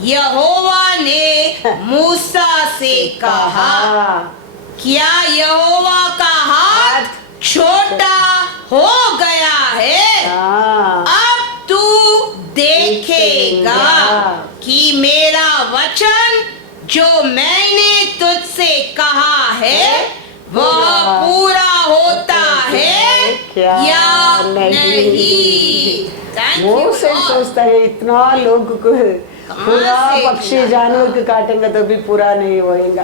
यहोवा ने मूसा से कहा, क्या यहोवा का हाथ छोटा हो गया है? हाँ अब तू देखेगा कि मेरा वचन जो मैंने तुझसे कहा है वह पूरा होता है क्या या नहीं। Thank वो you, से Lord. सोचता है इतना लोग को पूरा से पक्षी इतना? जानवर को काटेंगे तो भी पूरा नहीं होएगा।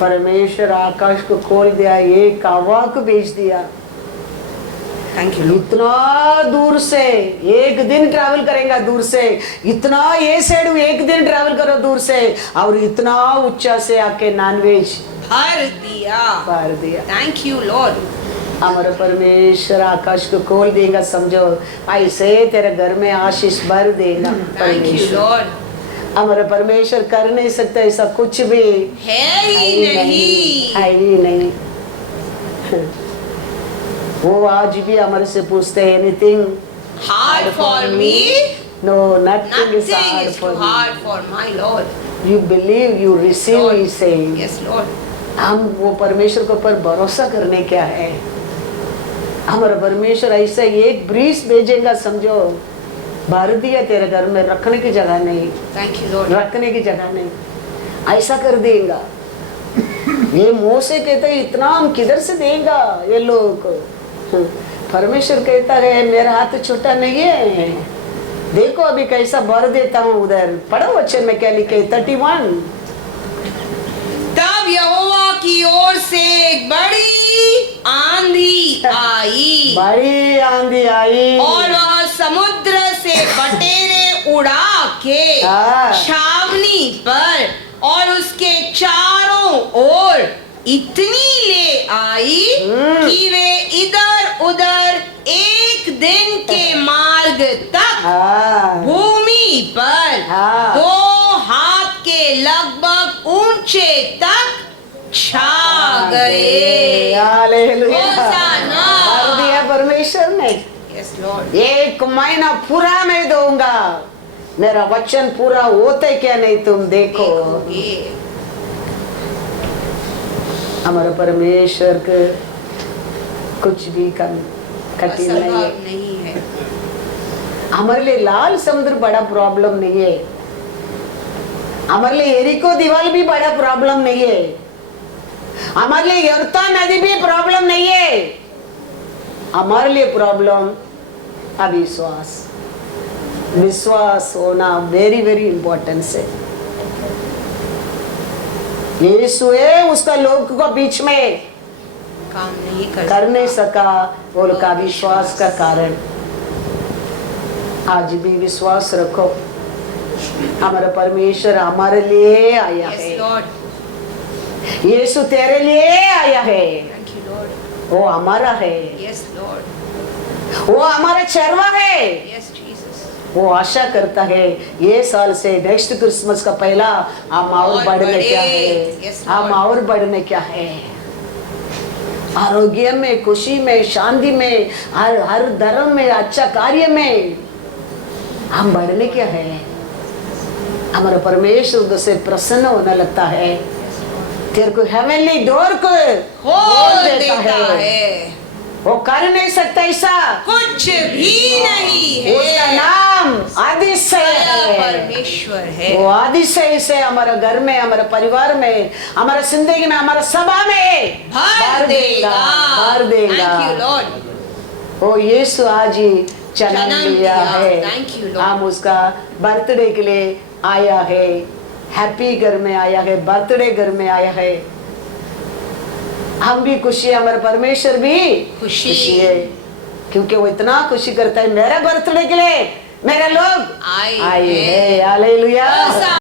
परमेश्वर आकाश को खोल दिया, एक हवा को भेज दिया। Thank you, Lord. इतना दूर से एक दिन ट्रैवल करेगा, दूर से इतना ये साइड एक दिन ट्रैवल करो दूर से, और इतना ऊंचा से आके नॉनवेज भर दिया। भर दिया। Thank you Lord. हमारा परमेश्वर आकाश को खोल देगा, समझो ऐसे तेरे घर में आशीष भर देगा। थैंक यू परमेश्वर लॉर्ड। हमारा परमेश्वर कर नहीं सकता ऐसा कुछ भी है ही नहीं। है ही नहीं। वो आज भी हमारे से पूछते हैं, anything hard for me? No, nothing is Nothing hard is for too hard for my Lord. You believe, you receive, Lord. He saying. Yes, Lord. हम वो परमेश्वर के ऊपर भरोसा करने क्या है। हमारा परमेश्वर ऐसा एक ब्रीज भेजेगा, समझो भर दिया तेरे घर में, रखने की जगह नहीं, Thank you, Lord. रखने की जगह नहीं, ऐसा कर देगा। ये मुंह से कहते हैं इतना हम किधर से देगा ये लोग। परमेश्वर कहता है मेरा हाथ छोटा नहीं है, देखो अभी कैसा भर देता हूँ। उधर पढ़ो वचन में क्या लिखे, 31। तब यहोवा की ओर से एक बड़ी आंधी आई, बड़ी आंधी आई और वह समुद्र से बटेरे उड़ा के हाँ। छावनी पर और उसके चारों ओर इतनी ले आई कि वे इधर उधर एक दिन के मार्ग तक हाँ भूमि पर हाँ। 2 हाथ के लगभग ऊंचे तक छा गए। हालेलुया। होसाना। भर दिया परमेश्वर ने। Yes, Lord. 1 महीना पूरा मैं दूंगा, मेरा वचन पूरा होते क्या नहीं तुम देखो। देखोगे। हमारा परमेश्वर के कुछ भी कम कठिन नहीं है। असंभव नहीं है। हमारे लिए लाल समुद्र बड़ा प्रॉब्लम नहीं है, हमारे लिए एरिको दीवार भी बड़ा प्रॉब्लम नहीं है, हमारे लिए यर्ता नदी भी प्रॉब्लम नहीं है। हमारे लिए प्रॉब्लम अविश्वास, विश्वास होना वेरी वेरी इंपॉर्टेंट है। यीशु है उसका लोग को बीच में काम नहीं कर नहीं सका, वो लोग का विश्वास का कारण। आज भी विश्वास रखो, हमारा परमेश्वर हमारे लिए आया Yes, है। Lord. यीशु तेरे लिए आया है, Thank you, Lord. वो हमारा है, Yes, Lord. वो हमारा चरवा है। Yes, Jesus. वो आशा करता है ये साल से नेक्स्ट क्रिसमस का पहला हम और बढ़ने क्या है, Yes, Lord. हम और बढ़ने क्या है, आरोग्य में, खुशी में, शांति में, हर धर्म में, अच्छा कार्य में हम बढ़ने क्या है। हमारा परमेश्वर से प्रसन्न होने लगता है, तेरे को हेवनली डोर को खोल देता है। वो कर नहीं सकता ऐसा। कुछ भी नहीं उसका है। नाम अतिशय है। परमेश्वर है। वो अतिशय से हमारे घर में, हमारे परिवार में, हमारे जिंदगी में, हमारे सभा में भर देगा। भर देगा। Thank you, Lord। वो यीशु आज ही जन्म लिया है। Thank you, Lord। हम उसका बर्थडे के लिए आया है, हैप्पी घर में आया है, बर्थडे घर में आया है। हम भी खुशी, हमारे परमेश्वर भी खुशी है, क्योंकि वो इतना खुशी करता है। मेरे बर्थडे के लिए मेरे लोग आए आए हैं। हालेलुया।